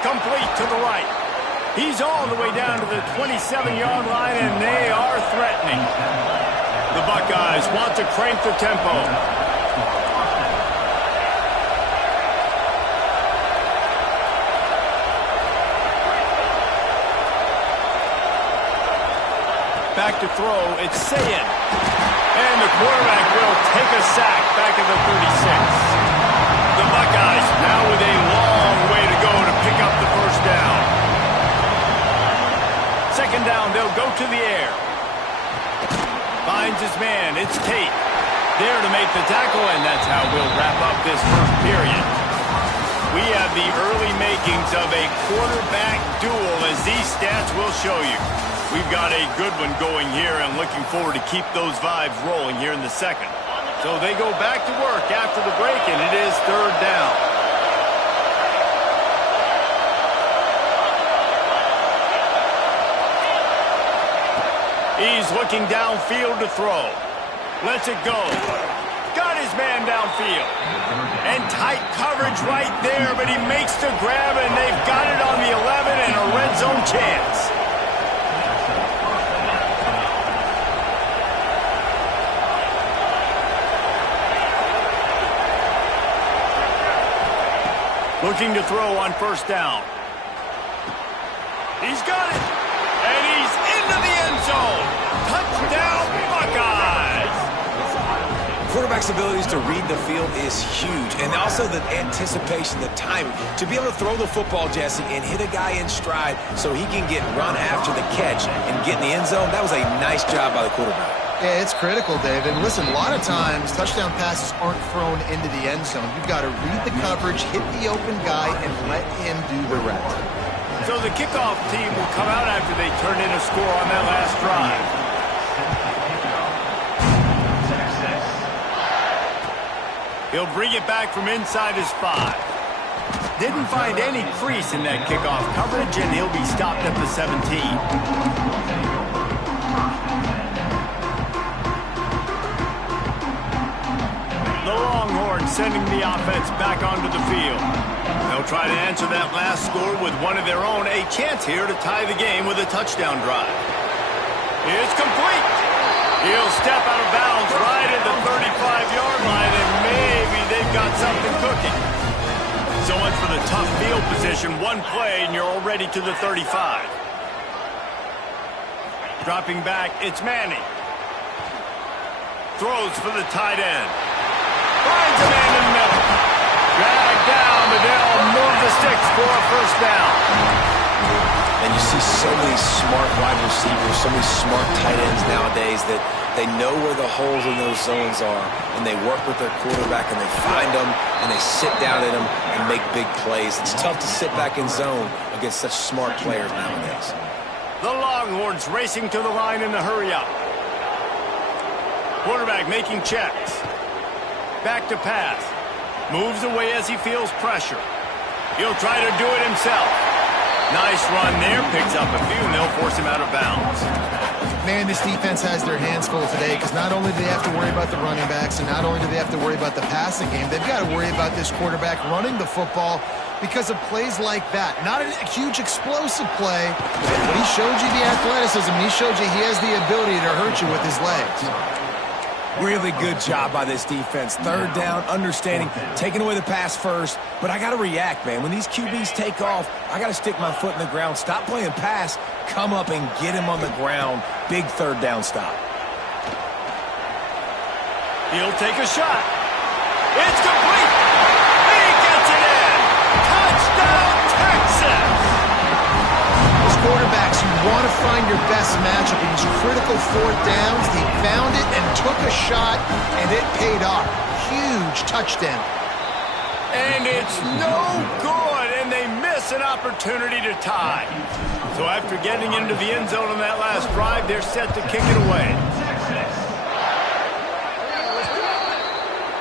Complete to the right. He's all the way down to the 27-yard line, and they are threatening. The Buckeyes want to crank the tempo. Back to throw, it's Sayin. And the quarterback will take a sack back at the 36. The Buckeyes now with a long way to go to pick up the first down. Second down, they'll go to the air. Finds his man, it's Tate. There to make the tackle, and that's how we'll wrap up this first period. We have the early makings of a quarterback duel, as these stats will show you. We've got a good one going here, and looking forward to keep those vibes rolling here in the second. So they go back to work after the break, and it is third down. He's looking downfield to throw. Lets it go. Got his man downfield. And tight coverage right there, but he makes the grab, and they've got it on the 11 and a red zone chance. Looking to throw on first down. He's got it. And he's into the end zone. Touchdown, Buckeyes. Quarterback's abilities to read the field is huge. And also the anticipation, the timing. To be able to throw the football, Jesse, and hit a guy in stride so he can get run after the catch and get in the end zone, that was a nice job by the quarterback. Yeah, it's critical, Dave. And listen, a lot of times touchdown passes aren't thrown into the end zone. You've got to read the coverage, hit the open guy, and let him do the rest. So the kickoff team will come out after they turn in a score on that last drive. He'll bring it back from inside his 5. Didn't find any crease in that kickoff coverage, and he'll be stopped at the 17. The Longhorns sending the offense back onto the field. They'll try to answer that last score with one of their own. A chance here to tie the game with a touchdown drive. It's complete. He'll step out of bounds right at the 35-yard line, and maybe they've got something cooking. So much for the tough field position. One play, and you're already to the 35. Dropping back, it's Manning. Throws for the tight end. Finds a man in the middle. Dragged down, but they'll move the sticks for a first down. And you see so many smart wide receivers, so many smart tight ends nowadays that they know where the holes in those zones are, and they work with their quarterback, and they find them, and they sit down in them and make big plays. It's tough to sit back in zone against such smart players nowadays. The Longhorns racing to the line in the hurry-up. Quarterback making checks. Back to pass. Moves away as he feels pressure. He'll try to do it himself. Nice run there. Picks up a few, and they'll force him out of bounds. Man, this defense has their hands full today because not only do they have to worry about the running backs and not only do they have to worry about the passing game, they've got to worry about this quarterback running the football because of plays like that. Not a huge explosive play, but he showed you the athleticism. He showed you he has the ability to hurt you with his legs. Really good job by this defense. Third down, understanding, taking away the pass first. But I got to react, man. When these QBs take off, I got to stick my foot in the ground, stop playing pass, come up and get him on the ground. Big third down stop. He'll take a shot. It's complete. He gets it in. Touchdown, Texas. As quarterbacks, you want to find your best matchup in these critical fourth downs. He found it and took a shot, and it paid off. Huge touchdown. And it's no good, and they miss an opportunity to tie. So after getting into the end zone on that last drive, they're set to kick it away.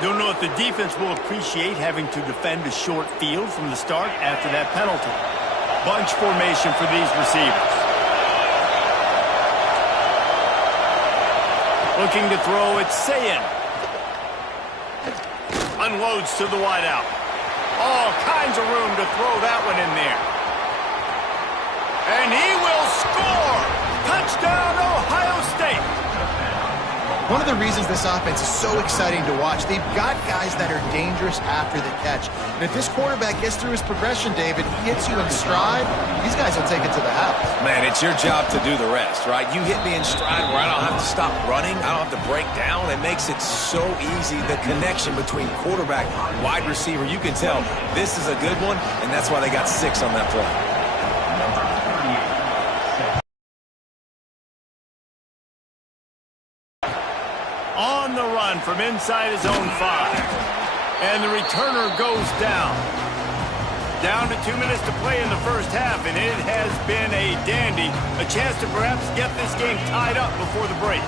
Don't know if the defense will appreciate having to defend a short field from the start after that penalty. Bunch formation for these receivers. Looking to throw, it's Sayin. Unloads to the wideout. All kinds of room to throw that one in there. And he will score! Touchdown, Ohio State! One of the reasons this offense is so exciting to watch, they've got guys that are dangerous after the catch. And if this quarterback gets through his progression, David, hits you in stride, these guys will take it to the house. Man, it's your job to do the rest, right? You hit me in stride where I don't have to stop running. I don't have to break down. It makes it so easy. The connection between quarterback and wide receiver, you can tell this is a good one, and that's why they got 6 on that play. On the run from inside his own 5. And the returner goes down. Down to 2 minutes to play in the first half, and it has been a dandy. A chance to perhaps get this game tied up before the break.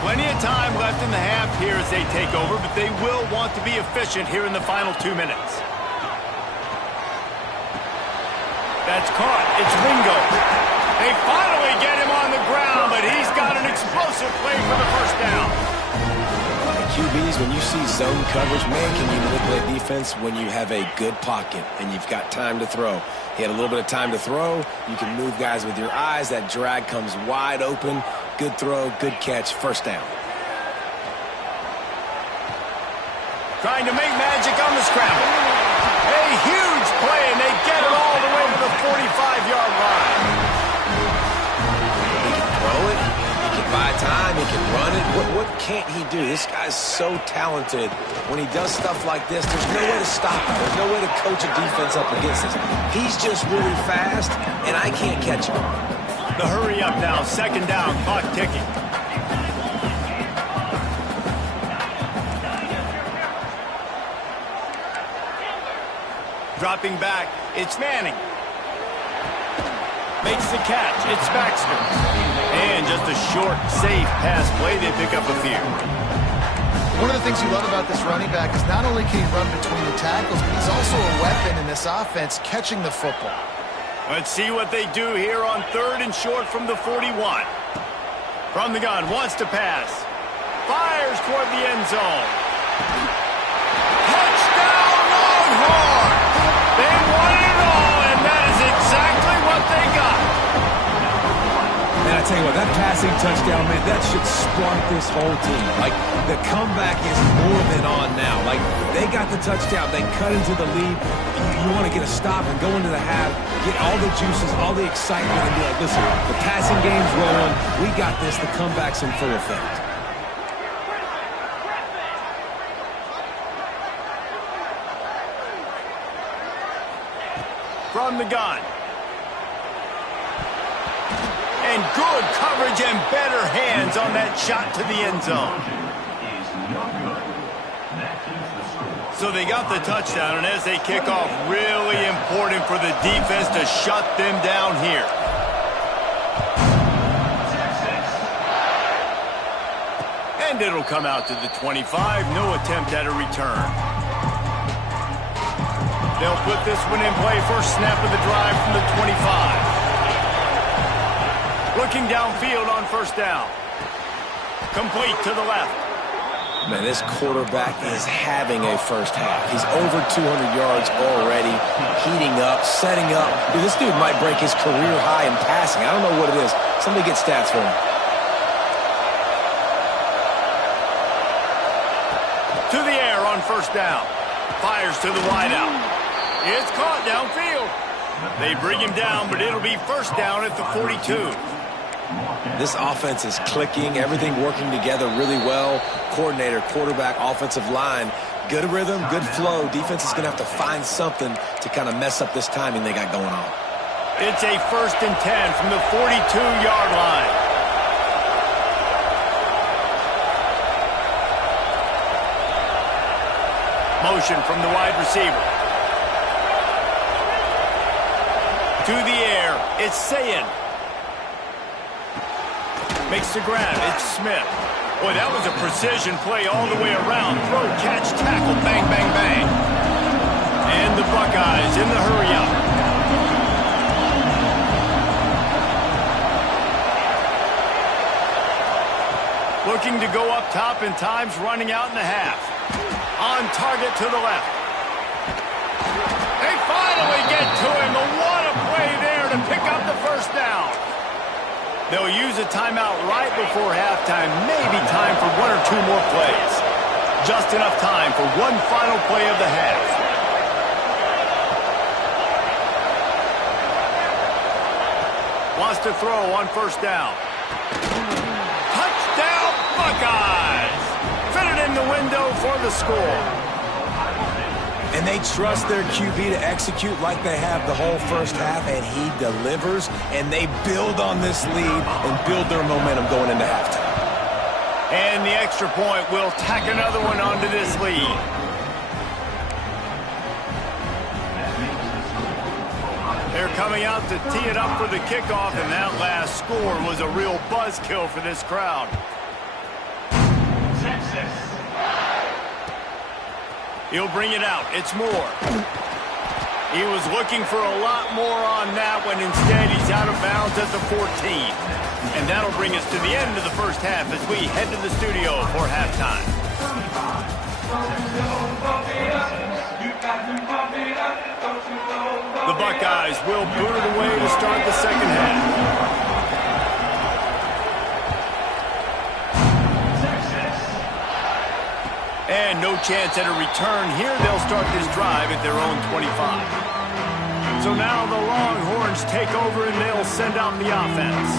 Plenty of time left in the half here as they take over, but they will want to be efficient here in the final 2 minutes. That's caught. It's Ringo. They finally get him on the ground, but he's got an explosive play for the first down. QBs, when you see zone coverage, man, can you manipulate defense when you have a good pocket and you've got time to throw. He had a little bit of time to throw. You can move guys with your eyes. That drag comes wide open. Good throw, good catch, first down. Trying to make magic on the scramble. A huge play, and they get it all the way to the 45-yard line. He can throw it. He can buy time. He can run it. What can't he do? This guy's so talented. When he does stuff like this, there's no way to stop him. There's no way to coach a defense up against this. He's just really fast, and I can't catch him. The hurry up now. Second down. Clock ticking. Dropping back. It's Manning. Makes the catch. It's Baxter. And just a short, safe pass play. They pick up a few. One of the things you love about this running back is not only can he run between the tackles, but he's also a weapon in this offense catching the football. Let's see what they do here on 3rd and short from the 41. From the gun, wants to pass. Fires toward the end zone. Touchdown, Longhorns! They won it all, and that is exactly what they got. Man, I tell you what, that passing touchdown, man, that should spark this whole team. Like, the comeback is more than on now. Like, they got the touchdown. They cut into the lead. You want to get a stop and go into the half, get all the juices, all the excitement, and be like, listen, the passing game's rolling. We got this. The comeback's in full effect. From the gun. And good coverage and better hands on that shot to the end zone. So they got the touchdown, and as they kick off, really important for the defense to shut them down here. And it'll come out to the 25. No attempt at a return. They'll put this one in play. First snap of the drive from the 25. Looking downfield on first down. Complete to the left. Man, this quarterback is having a first half. He's over 200 yards already, heating up, setting up. Dude, this dude might break his career high in passing. I don't know what it is. Somebody get stats for him. To the air on first down. Fires to the wideout. It's caught downfield. They bring him down, but it'll be first down at the 42. This offense is clicking, everything working together really well. Coordinator, quarterback, offensive line, good rhythm, good flow. Defense is going to have to find something to kind of mess up this timing they got going on. It's a 1st and 10 from the 42-yard line. Motion from the wide receiver. To the air, it's Sayin. Makes the grab, it's Smith. Boy, that was a precision play all the way around. Throw, catch, tackle, bang, bang, bang. And the Buckeyes in the hurry-up. Looking to go up top, and time's running out in the half. On target to the left. They finally get to him. What a play there to pick up the first down. They'll use a timeout right before halftime. Maybe time for 1 or 2 more plays. Just enough time for one final play of the half. Wants to throw on first down. Touchdown, Buckeyes! Fit it in the window for the score. And they trust their QB to execute like they have the whole first half, and he delivers, and they build on this lead and build their momentum going into halftime. And the extra point will tack another one onto this lead. They're coming out to tee it up for the kickoff, and that last score was a real buzzkill for this crowd. He'll bring it out. It's Moore. He was looking for a lot more on that one. Instead, he's out of bounds at the 14. And that'll bring us to the end of the first half as we head to the studio for halftime. The Buckeyes will boot it away to start the second half. And no chance at a return here. They'll start this drive at their own 25. So now the Longhorns take over and they'll send out the offense.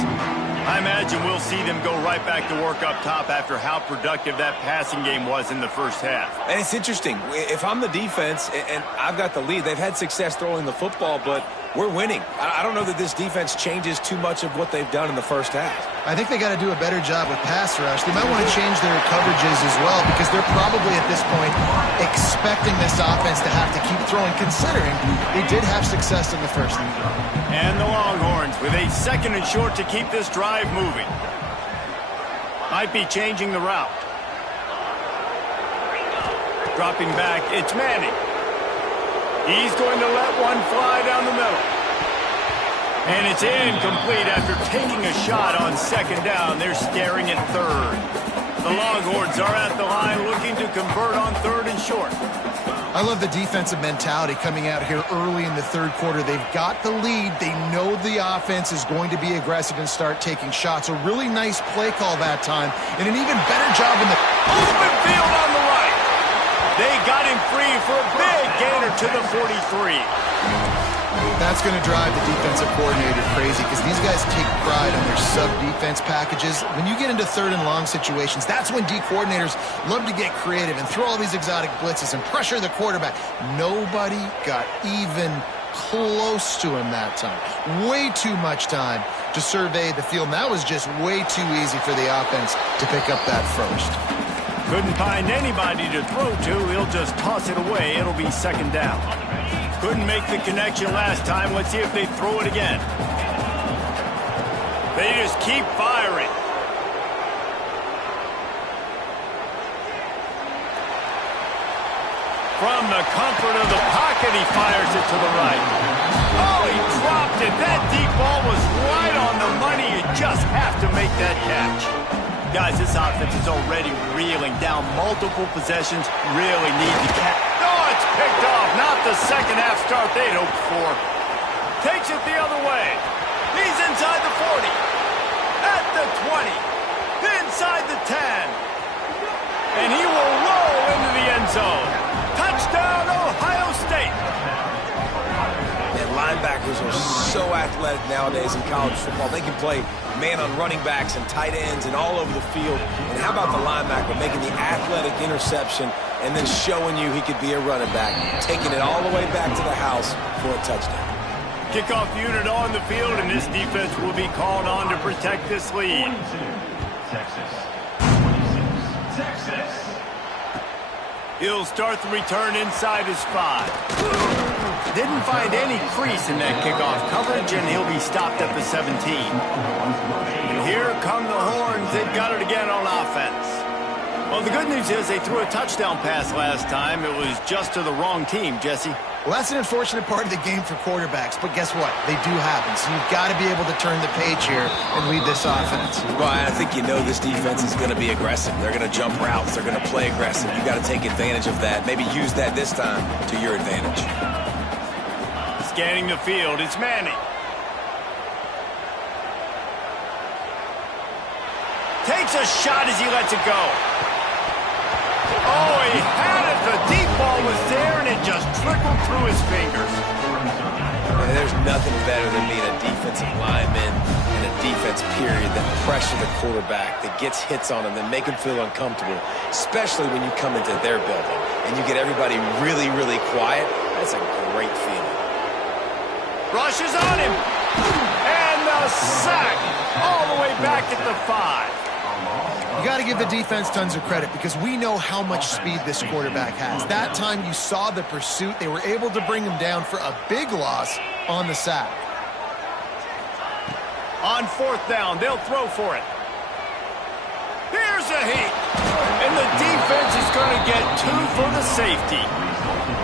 I imagine we'll see them go right back to work up top after how productive that passing game was in the first half. And it's interesting. If I'm the defense and I've got the lead, they've had success throwing the football, but we're winning. I don't know that this defense changes too much of what they've done in the first half. I think they got to do a better job with pass rush. They might want to change their coverages as well, because they're probably at this point expecting this offense to have to keep throwing, considering they did have success in the first half. And the Longhorns with a 2nd and short to keep this drive moving. Might be changing the route. Dropping back, it's Manning. He's going to let one fly down the middle. And it's incomplete after taking a shot on 2nd down. They're staring at 3rd. The Longhorns are at the line looking to convert on 3rd and short. I love the defensive mentality coming out here early in the 3rd quarter. They've got the lead. They know the offense is going to be aggressive and start taking shots. A really nice play call that time, and an even better job in the open field on the right. They got him free for a big gainer to the 43. That's going to drive the defensive coordinator crazy, because these guys take pride on their sub-defense packages. When you get into 3rd and long situations, that's when D coordinators love to get creative and throw all these exotic blitzes and pressure the quarterback. Nobody got even close to him that time. Way too much time to survey the field, and that was just way too easy for the offense to pick up that first. Couldn't find anybody to throw to. He'll just toss it away. It'll be 2nd down. Couldn't make the connection last time. Let's see if they throw it again. They just keep firing. From the comfort of the pocket, he fires it to the right. Oh, he dropped it. That deep ball was right on the money. It just that catch. Guys, this offense is already reeling down multiple possessions. Really need to catch. Oh, it's picked off. Not the second half start they'd hoped for. Takes it the other way. He's inside the 40. At the 20. Inside the 10. And he will roll into the end zone. Touchdown, Ohio State. And linebackers are so athletic nowadays in college football. They can play man on running backs and tight ends and all over the field. And how about the linebacker making the athletic interception and then showing you he could be a running back, taking it all the way back to the house for a touchdown. Kickoff unit on the field, and this defense will be called on to protect this lead. Texas. He'll start the return inside his 5. Didn't find any crease in that kickoff coverage, and he'll be stopped at the 17. And here come the Horns. They've got it again on offense. Well, the good news is they threw a touchdown pass last time. It was just to the wrong team, Jesse. Well, that's an unfortunate part of the game for quarterbacks, but guess what? They do happen, so you've got to be able to turn the page here and lead this offense. Well, I think you know this defense is going to be aggressive. They're going to jump routes. They're going to play aggressive. You've got to take advantage of that. Maybe use that this time to your advantage. Scanning the field, it's Manning. Takes a shot as he lets it go. Oh, he had it. The deep ball was there, and it just trickled through his fingers. And there's nothing better than being a defensive lineman in a defense period that pressure the quarterback, that gets hits on him, that make him feel uncomfortable, especially when you come into their building and you get everybody really, really quiet. That's a great feeling. Rushes on him. And the sack all the way back at the 5. You got to give the defense tons of credit because we know how much speed this quarterback has. That time you saw the pursuit. They were able to bring him down for a big loss on the sack. On 4th down, they'll throw for it. Here's a heat. And the defense is going to get 2 for the safety.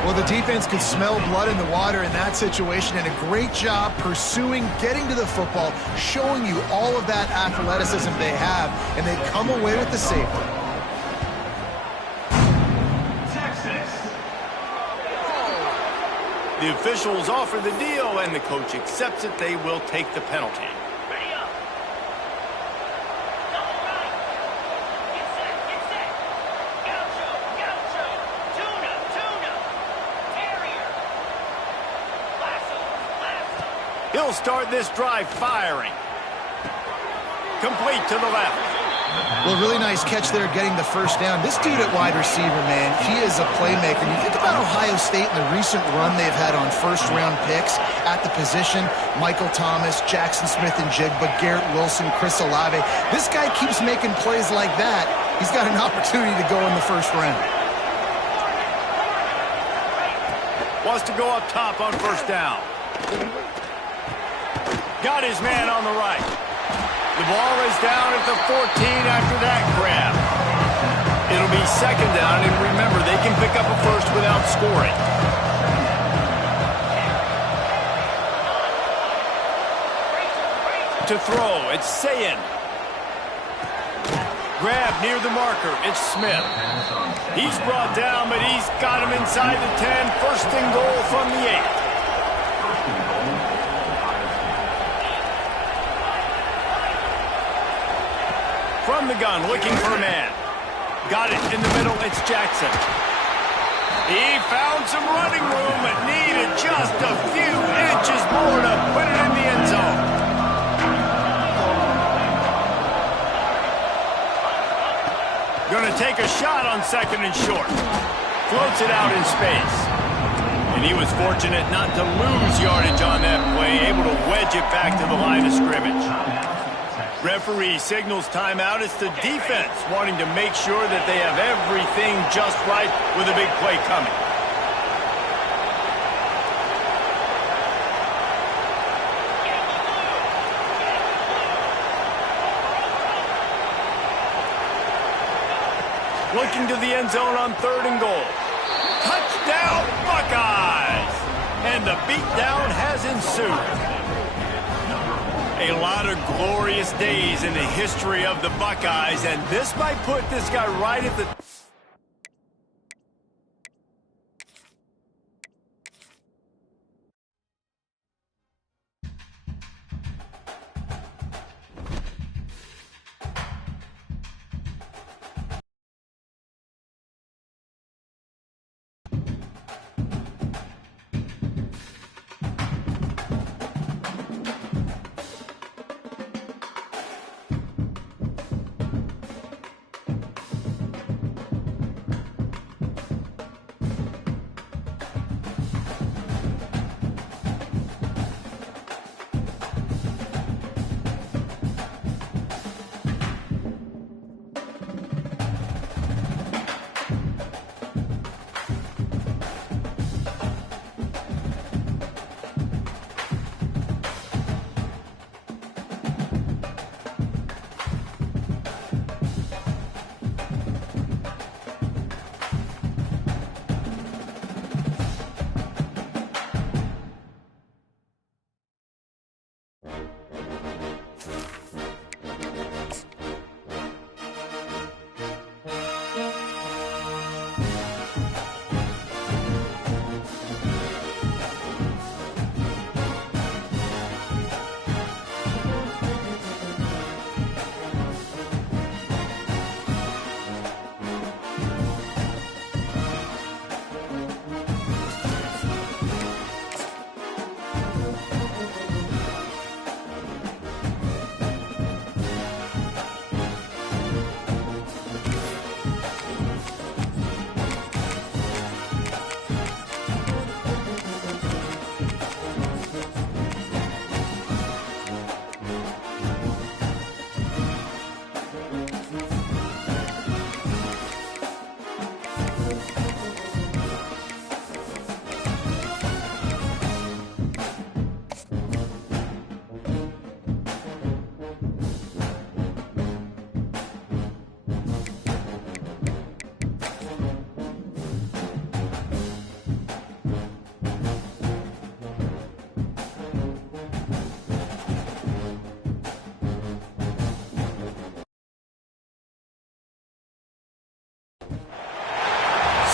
Well, the defense could smell blood in the water in that situation, and a great job pursuing, getting to the football, showing you all of that athleticism they have, and they come away with the safety. Texas. The officials offer the deal, and the coach accepts it. They will take the penalty. He'll start this drive firing. Complete to the left. Well, really nice catch there getting the first down. This dude at wide receiver, man, he is a playmaker. You think about Ohio State and the recent run they've had on first-round picks at the position. Michael Thomas, Jackson Smith and Jigba, Garrett Wilson, Chris Olave. This guy keeps making plays like that. He's got an opportunity to go in the first round. Wants to go up top on first down. Got his man on the right. The ball is down at the 14 after that grab. It'll be 2nd down, and remember, they can pick up a first without scoring. To throw, it's Sayin. Grab near the marker, it's Smith. He's brought down, but he's got him inside the 10. 1st and goal from the 8. From the gun, looking for a man. Got it in the middle, it's Jackson. He found some running room, but needed just a few inches more to put it in the end zone. Gonna take a shot on 2nd and short. Floats it out in space. And he was fortunate not to lose yardage on that play, able to wedge it back to the line of scrimmage. Referee signals timeout. It's the defense wanting to make sure that they have everything just right with a big play coming. Looking to the end zone on 3rd and goal. Touchdown, Buckeyes! And the beatdown has ensued. A lot of glorious days in the history of the Buckeyes, and this might put this guy right at the...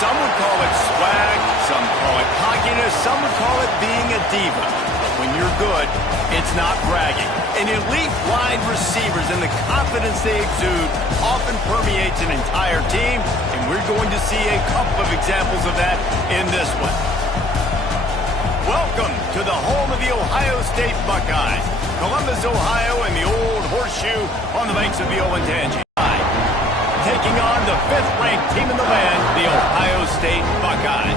Some would call it swag, some call it cockiness, some would call it being a diva. But when you're good, it's not bragging. And elite wide receivers and the confidence they exude often permeates an entire team, and we're going to see a couple of examples of that in this one. Welcome to the home of the Ohio State Buckeyes, Columbus, Ohio, and the old horseshoe on the banks of the Olentangy. Taking on the 5th-ranked team in the land, the Ohio State Buckeyes.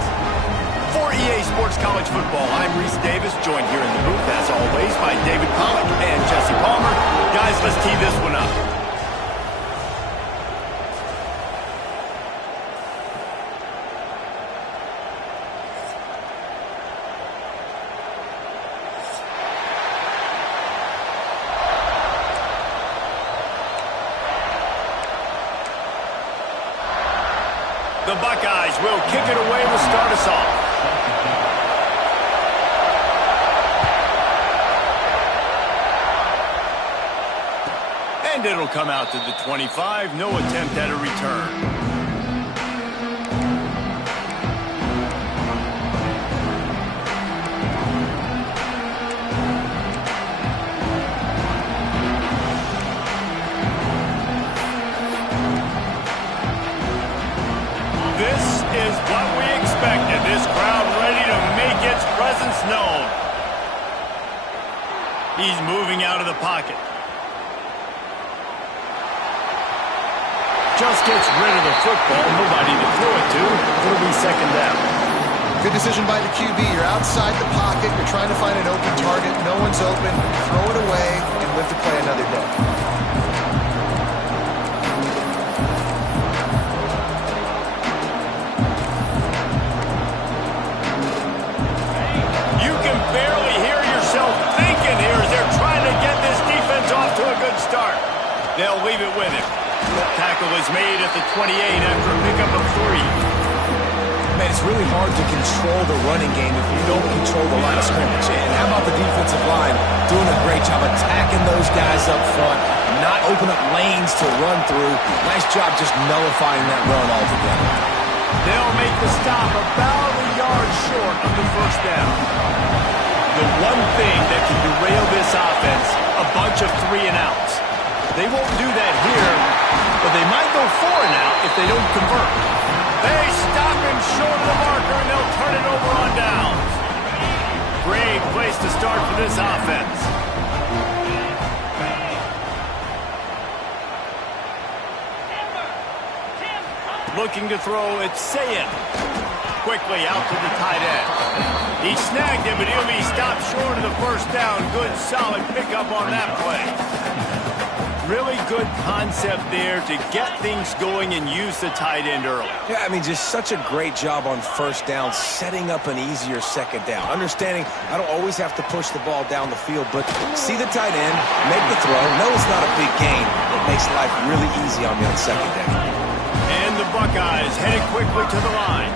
For EA Sports College Football, I'm Reese Davis, joined here in the booth, as always, by David Pollack and Jesse Palmer. Guys, let's tee this one up. The Buckeyes will kick it away to start us off. And it'll come out to the 25. No attempt at a return. This is what we expected. This crowd ready to make its presence known. He's moving out of the pocket. Just gets rid of the football. Nobody to throw it to. It'll be second down. Good decision by the QB. You're outside the pocket. You're trying to find an open target. No one's open. Throw it away and live to play another day. Barely hear yourself thinking here as they're trying to get this defense off to a good start. They'll leave it with him. The tackle is made at the 28 after a pickup of 3. Man, it's really hard to control the running game if you don't control the line of scrimmage. And how about the defensive line doing a great job attacking those guys up front, not open up lanes to run through. Nice job just nullifying that run altogether. They'll make the stop about a yard short of the first down. The one thing that can derail this offense, a bunch of 3-and-outs. They won't do that here, but they might go 4-and-out if they don't convert. They stop him short of the marker, and they'll turn it over on downs. Great place to start for this offense. Looking to throw, it's Sayin. Quickly out to the tight end. He snagged him, but he'll be stopped short of the first down. Good, solid pickup on that play. Really good concept there to get things going and use the tight end early. Yeah, I mean, just such a great job on first down, setting up an easier second down. Understanding I don't always have to push the ball down the field, but see the tight end, make the throw. No, it's not a big gain. It makes life really easy on me on second down. And the Buckeyes headed quickly to the line.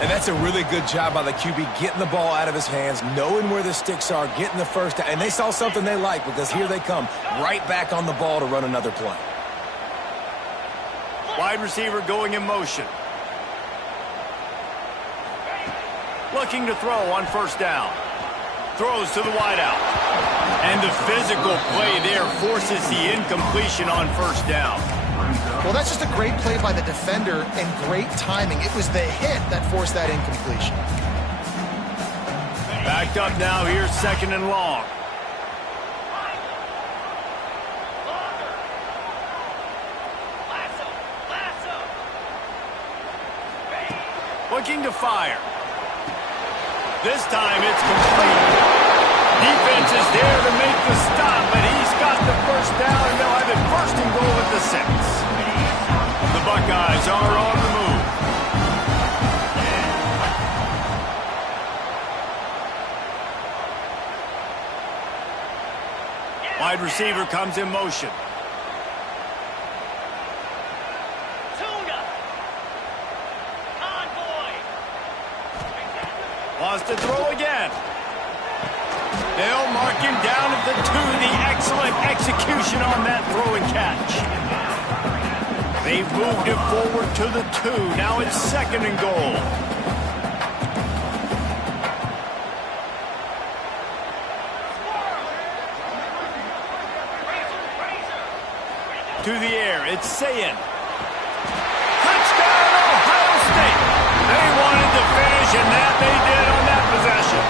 And that's a really good job by the QB, getting the ball out of his hands, knowing where the sticks are, getting the first down. And they saw something they like, because here they come, right back on the ball to run another play. Wide receiver going in motion. Looking to throw on first down. Throws to the wideout. And the physical play there forces the incompletion on first down. Well, that's just a great play by the defender and great timing. It was the hit that forced that incompletion. Backed up now, here's second and long. Looking to fire. This time it's complete. Defense is there to make the stop, but he's got the first down, and they'll have it first and goal at the 6. The Buckeyes are on the move. Wide receiver comes in motion. Wants to throw again. They'll mark him down at the 2. The excellent execution on that throw and catch. They've moved it forward to the 2. Now it's second and goal. To the air, it's Sayin. Touchdown, Ohio State. They wanted to finish, and that they did on that possession.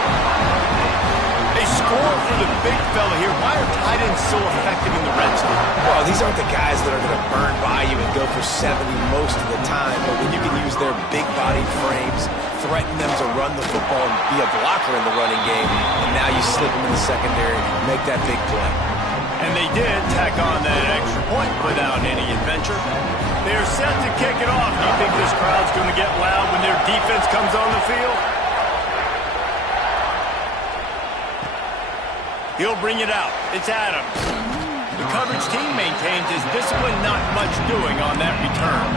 They score for the big fella here. Why are tight ends so effective in the red zone? Well, these aren't the guys that are going to burn by you and go for 70 most of the time, but when you can use their big body frames, threaten them to run the football and be a blocker in the running game, and now you slip them in the secondary, make that big play. And they did tack on that extra point without any adventure. They're set to kick it off. Do you think this crowd's going to get loud when their defense comes on the field? He'll bring it out. It's Adams. The coverage team maintains his discipline, not much doing on that return.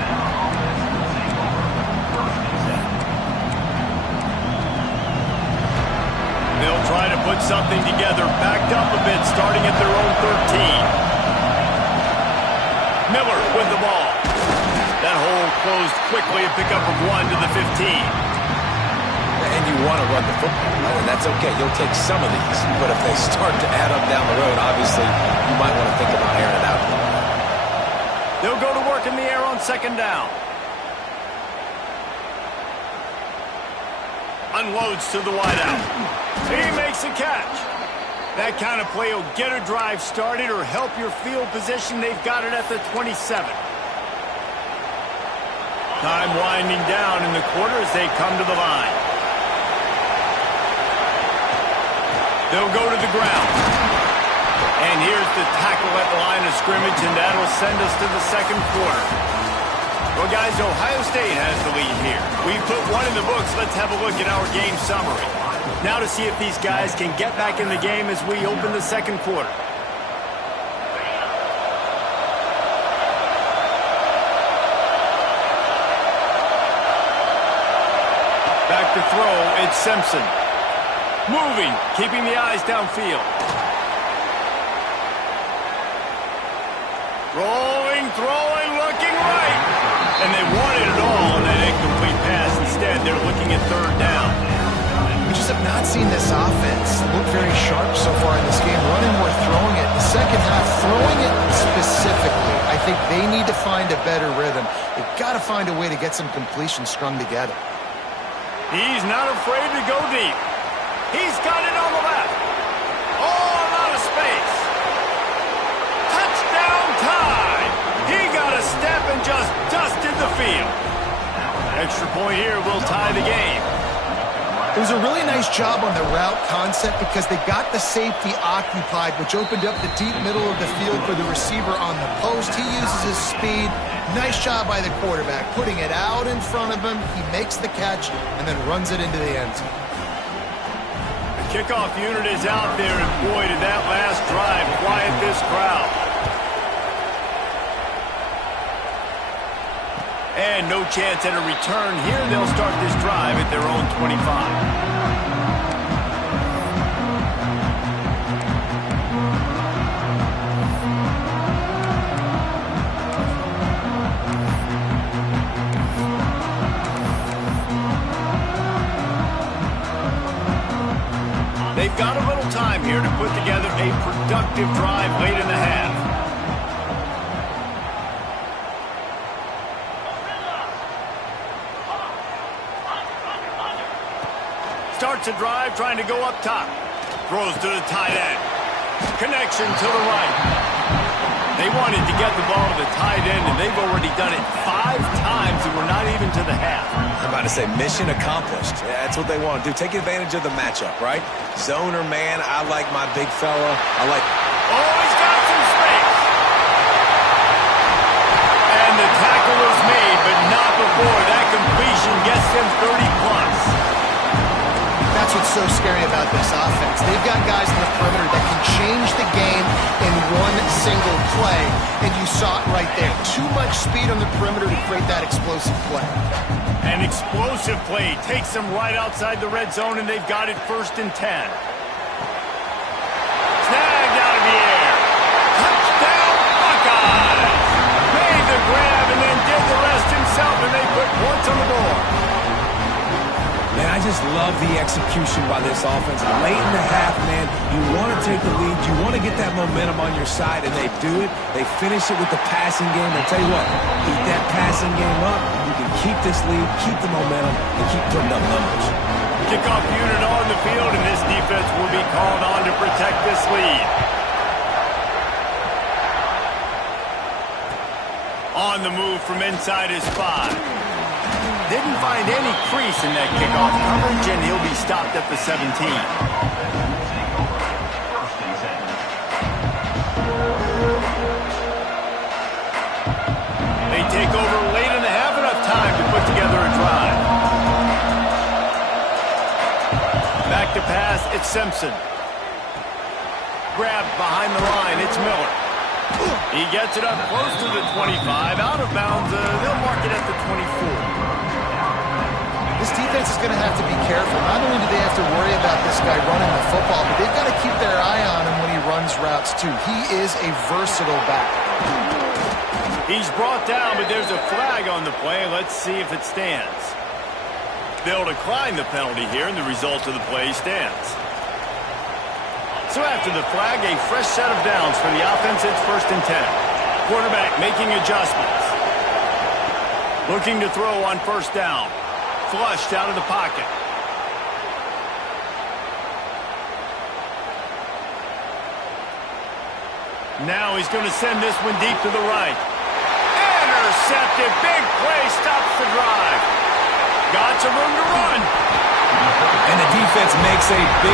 They'll try to put something together, backed up a bit, starting at their own 13. Miller with the ball. That hole closed quickly, a pickup of 1 to the 15. And you want to run the football, and that's okay. You'll take some of these, but if they start to add up down the road, obviously you might want to think about airing it out. They'll go to work in the air on second down. Unloads to the wideout. He makes a catch. That kind of play will get a drive started or help your field position. They've got it at the 27. Time winding down in the quarter as they come to the line. They'll go to the ground. And here's the tackle at the line of scrimmage, and that'll send us to the second quarter. Well, guys, Ohio State has the lead here. We put one in the books. Let's have a look at our game summary. Now to see if these guys can get back in the game as we open the second quarter. Back to throw, it's Simpson. Moving, keeping the eyes downfield. Rolling, throwing, looking right. And they wanted it all on that incomplete pass. Instead, they're looking at third down. We just have not seen this offense look very sharp so far in this game. Running more, throwing it. The second half, throwing it specifically. I think they need to find a better rhythm. They've got to find a way to get some completions strung together. He's not afraid to go deep. He's got it on the left. Oh, a lot of space. Touchdown time. He got a step and just dusted the field. Extra point here will tie the game. It was a really nice job on the route concept because they got the safety occupied, which opened up the deep middle of the field for the receiver on the post. He uses his speed. Nice job by the quarterback, putting it out in front of him. He makes the catch and then runs it into the end zone. The kickoff unit is out there, and boy, did that last drive quiet this crowd. And no chance at a return here. They'll start this drive at their own 25. They've got a little time here to put together a productive drive late in the half. Starts a drive trying to go up top. Throws to the tight end. Connection to the right. They wanted to get the ball to the tight end, and they've already done it 5 times, and we're not even to the half. I'm about to say mission accomplished. Yeah, that's what they want to do. Take advantage of the matchup, right? Zone or man, I like my big fella. I like... Oh, he's got some space. And the tackle was made, but not before that completion gets them 30+. That's what's so scary about this offense. They've got guys in the perimeter that can change the game in one single play, and you saw it right there. Too much speed on the perimeter to create that explosive play. An explosive play takes them right outside the red zone, and they've got it 1st and 10. Snagged out of the air. Touchdown, Buckeyes! Made the grab and then did the rest himself, and they put points on the board. Man, I just love the execution by this offense. Late in the half, man, you want to take the lead. You want to get that momentum on your side, and they do it. They finish it with the passing game. I'll tell you what, keep that passing game up. You can keep this lead, keep the momentum, and keep putting up numbers. Kickoff unit on the field, and this defense will be called on to protect this lead. On the move from inside his 5. Didn't find any crease in that kickoff coverage, and he'll be stopped at the 17. They take over late in the half, enough time to put together a drive. Back to pass, it's Simpson. Grabbed behind the line, it's Miller. He gets it up close to the 25, out of bounds. They'll mark it at the 24. This defense is going to have to be careful. Not only do they have to worry about this guy running the football, but they've got to keep their eye on him when he runs routes, too. He is a versatile back. He's brought down, but there's a flag on the play. Let's see if it stands. They'll decline the penalty here, and the result of the play stands. So after the flag, a fresh set of downs for the offense. It's 1st and 10. Quarterback making adjustments. Looking to throw on 1st down. Flushed out of the pocket. Now he's going to send this one deep to the right. Intercepted. Big play stops the drive. Got some room to run. And the defense makes a big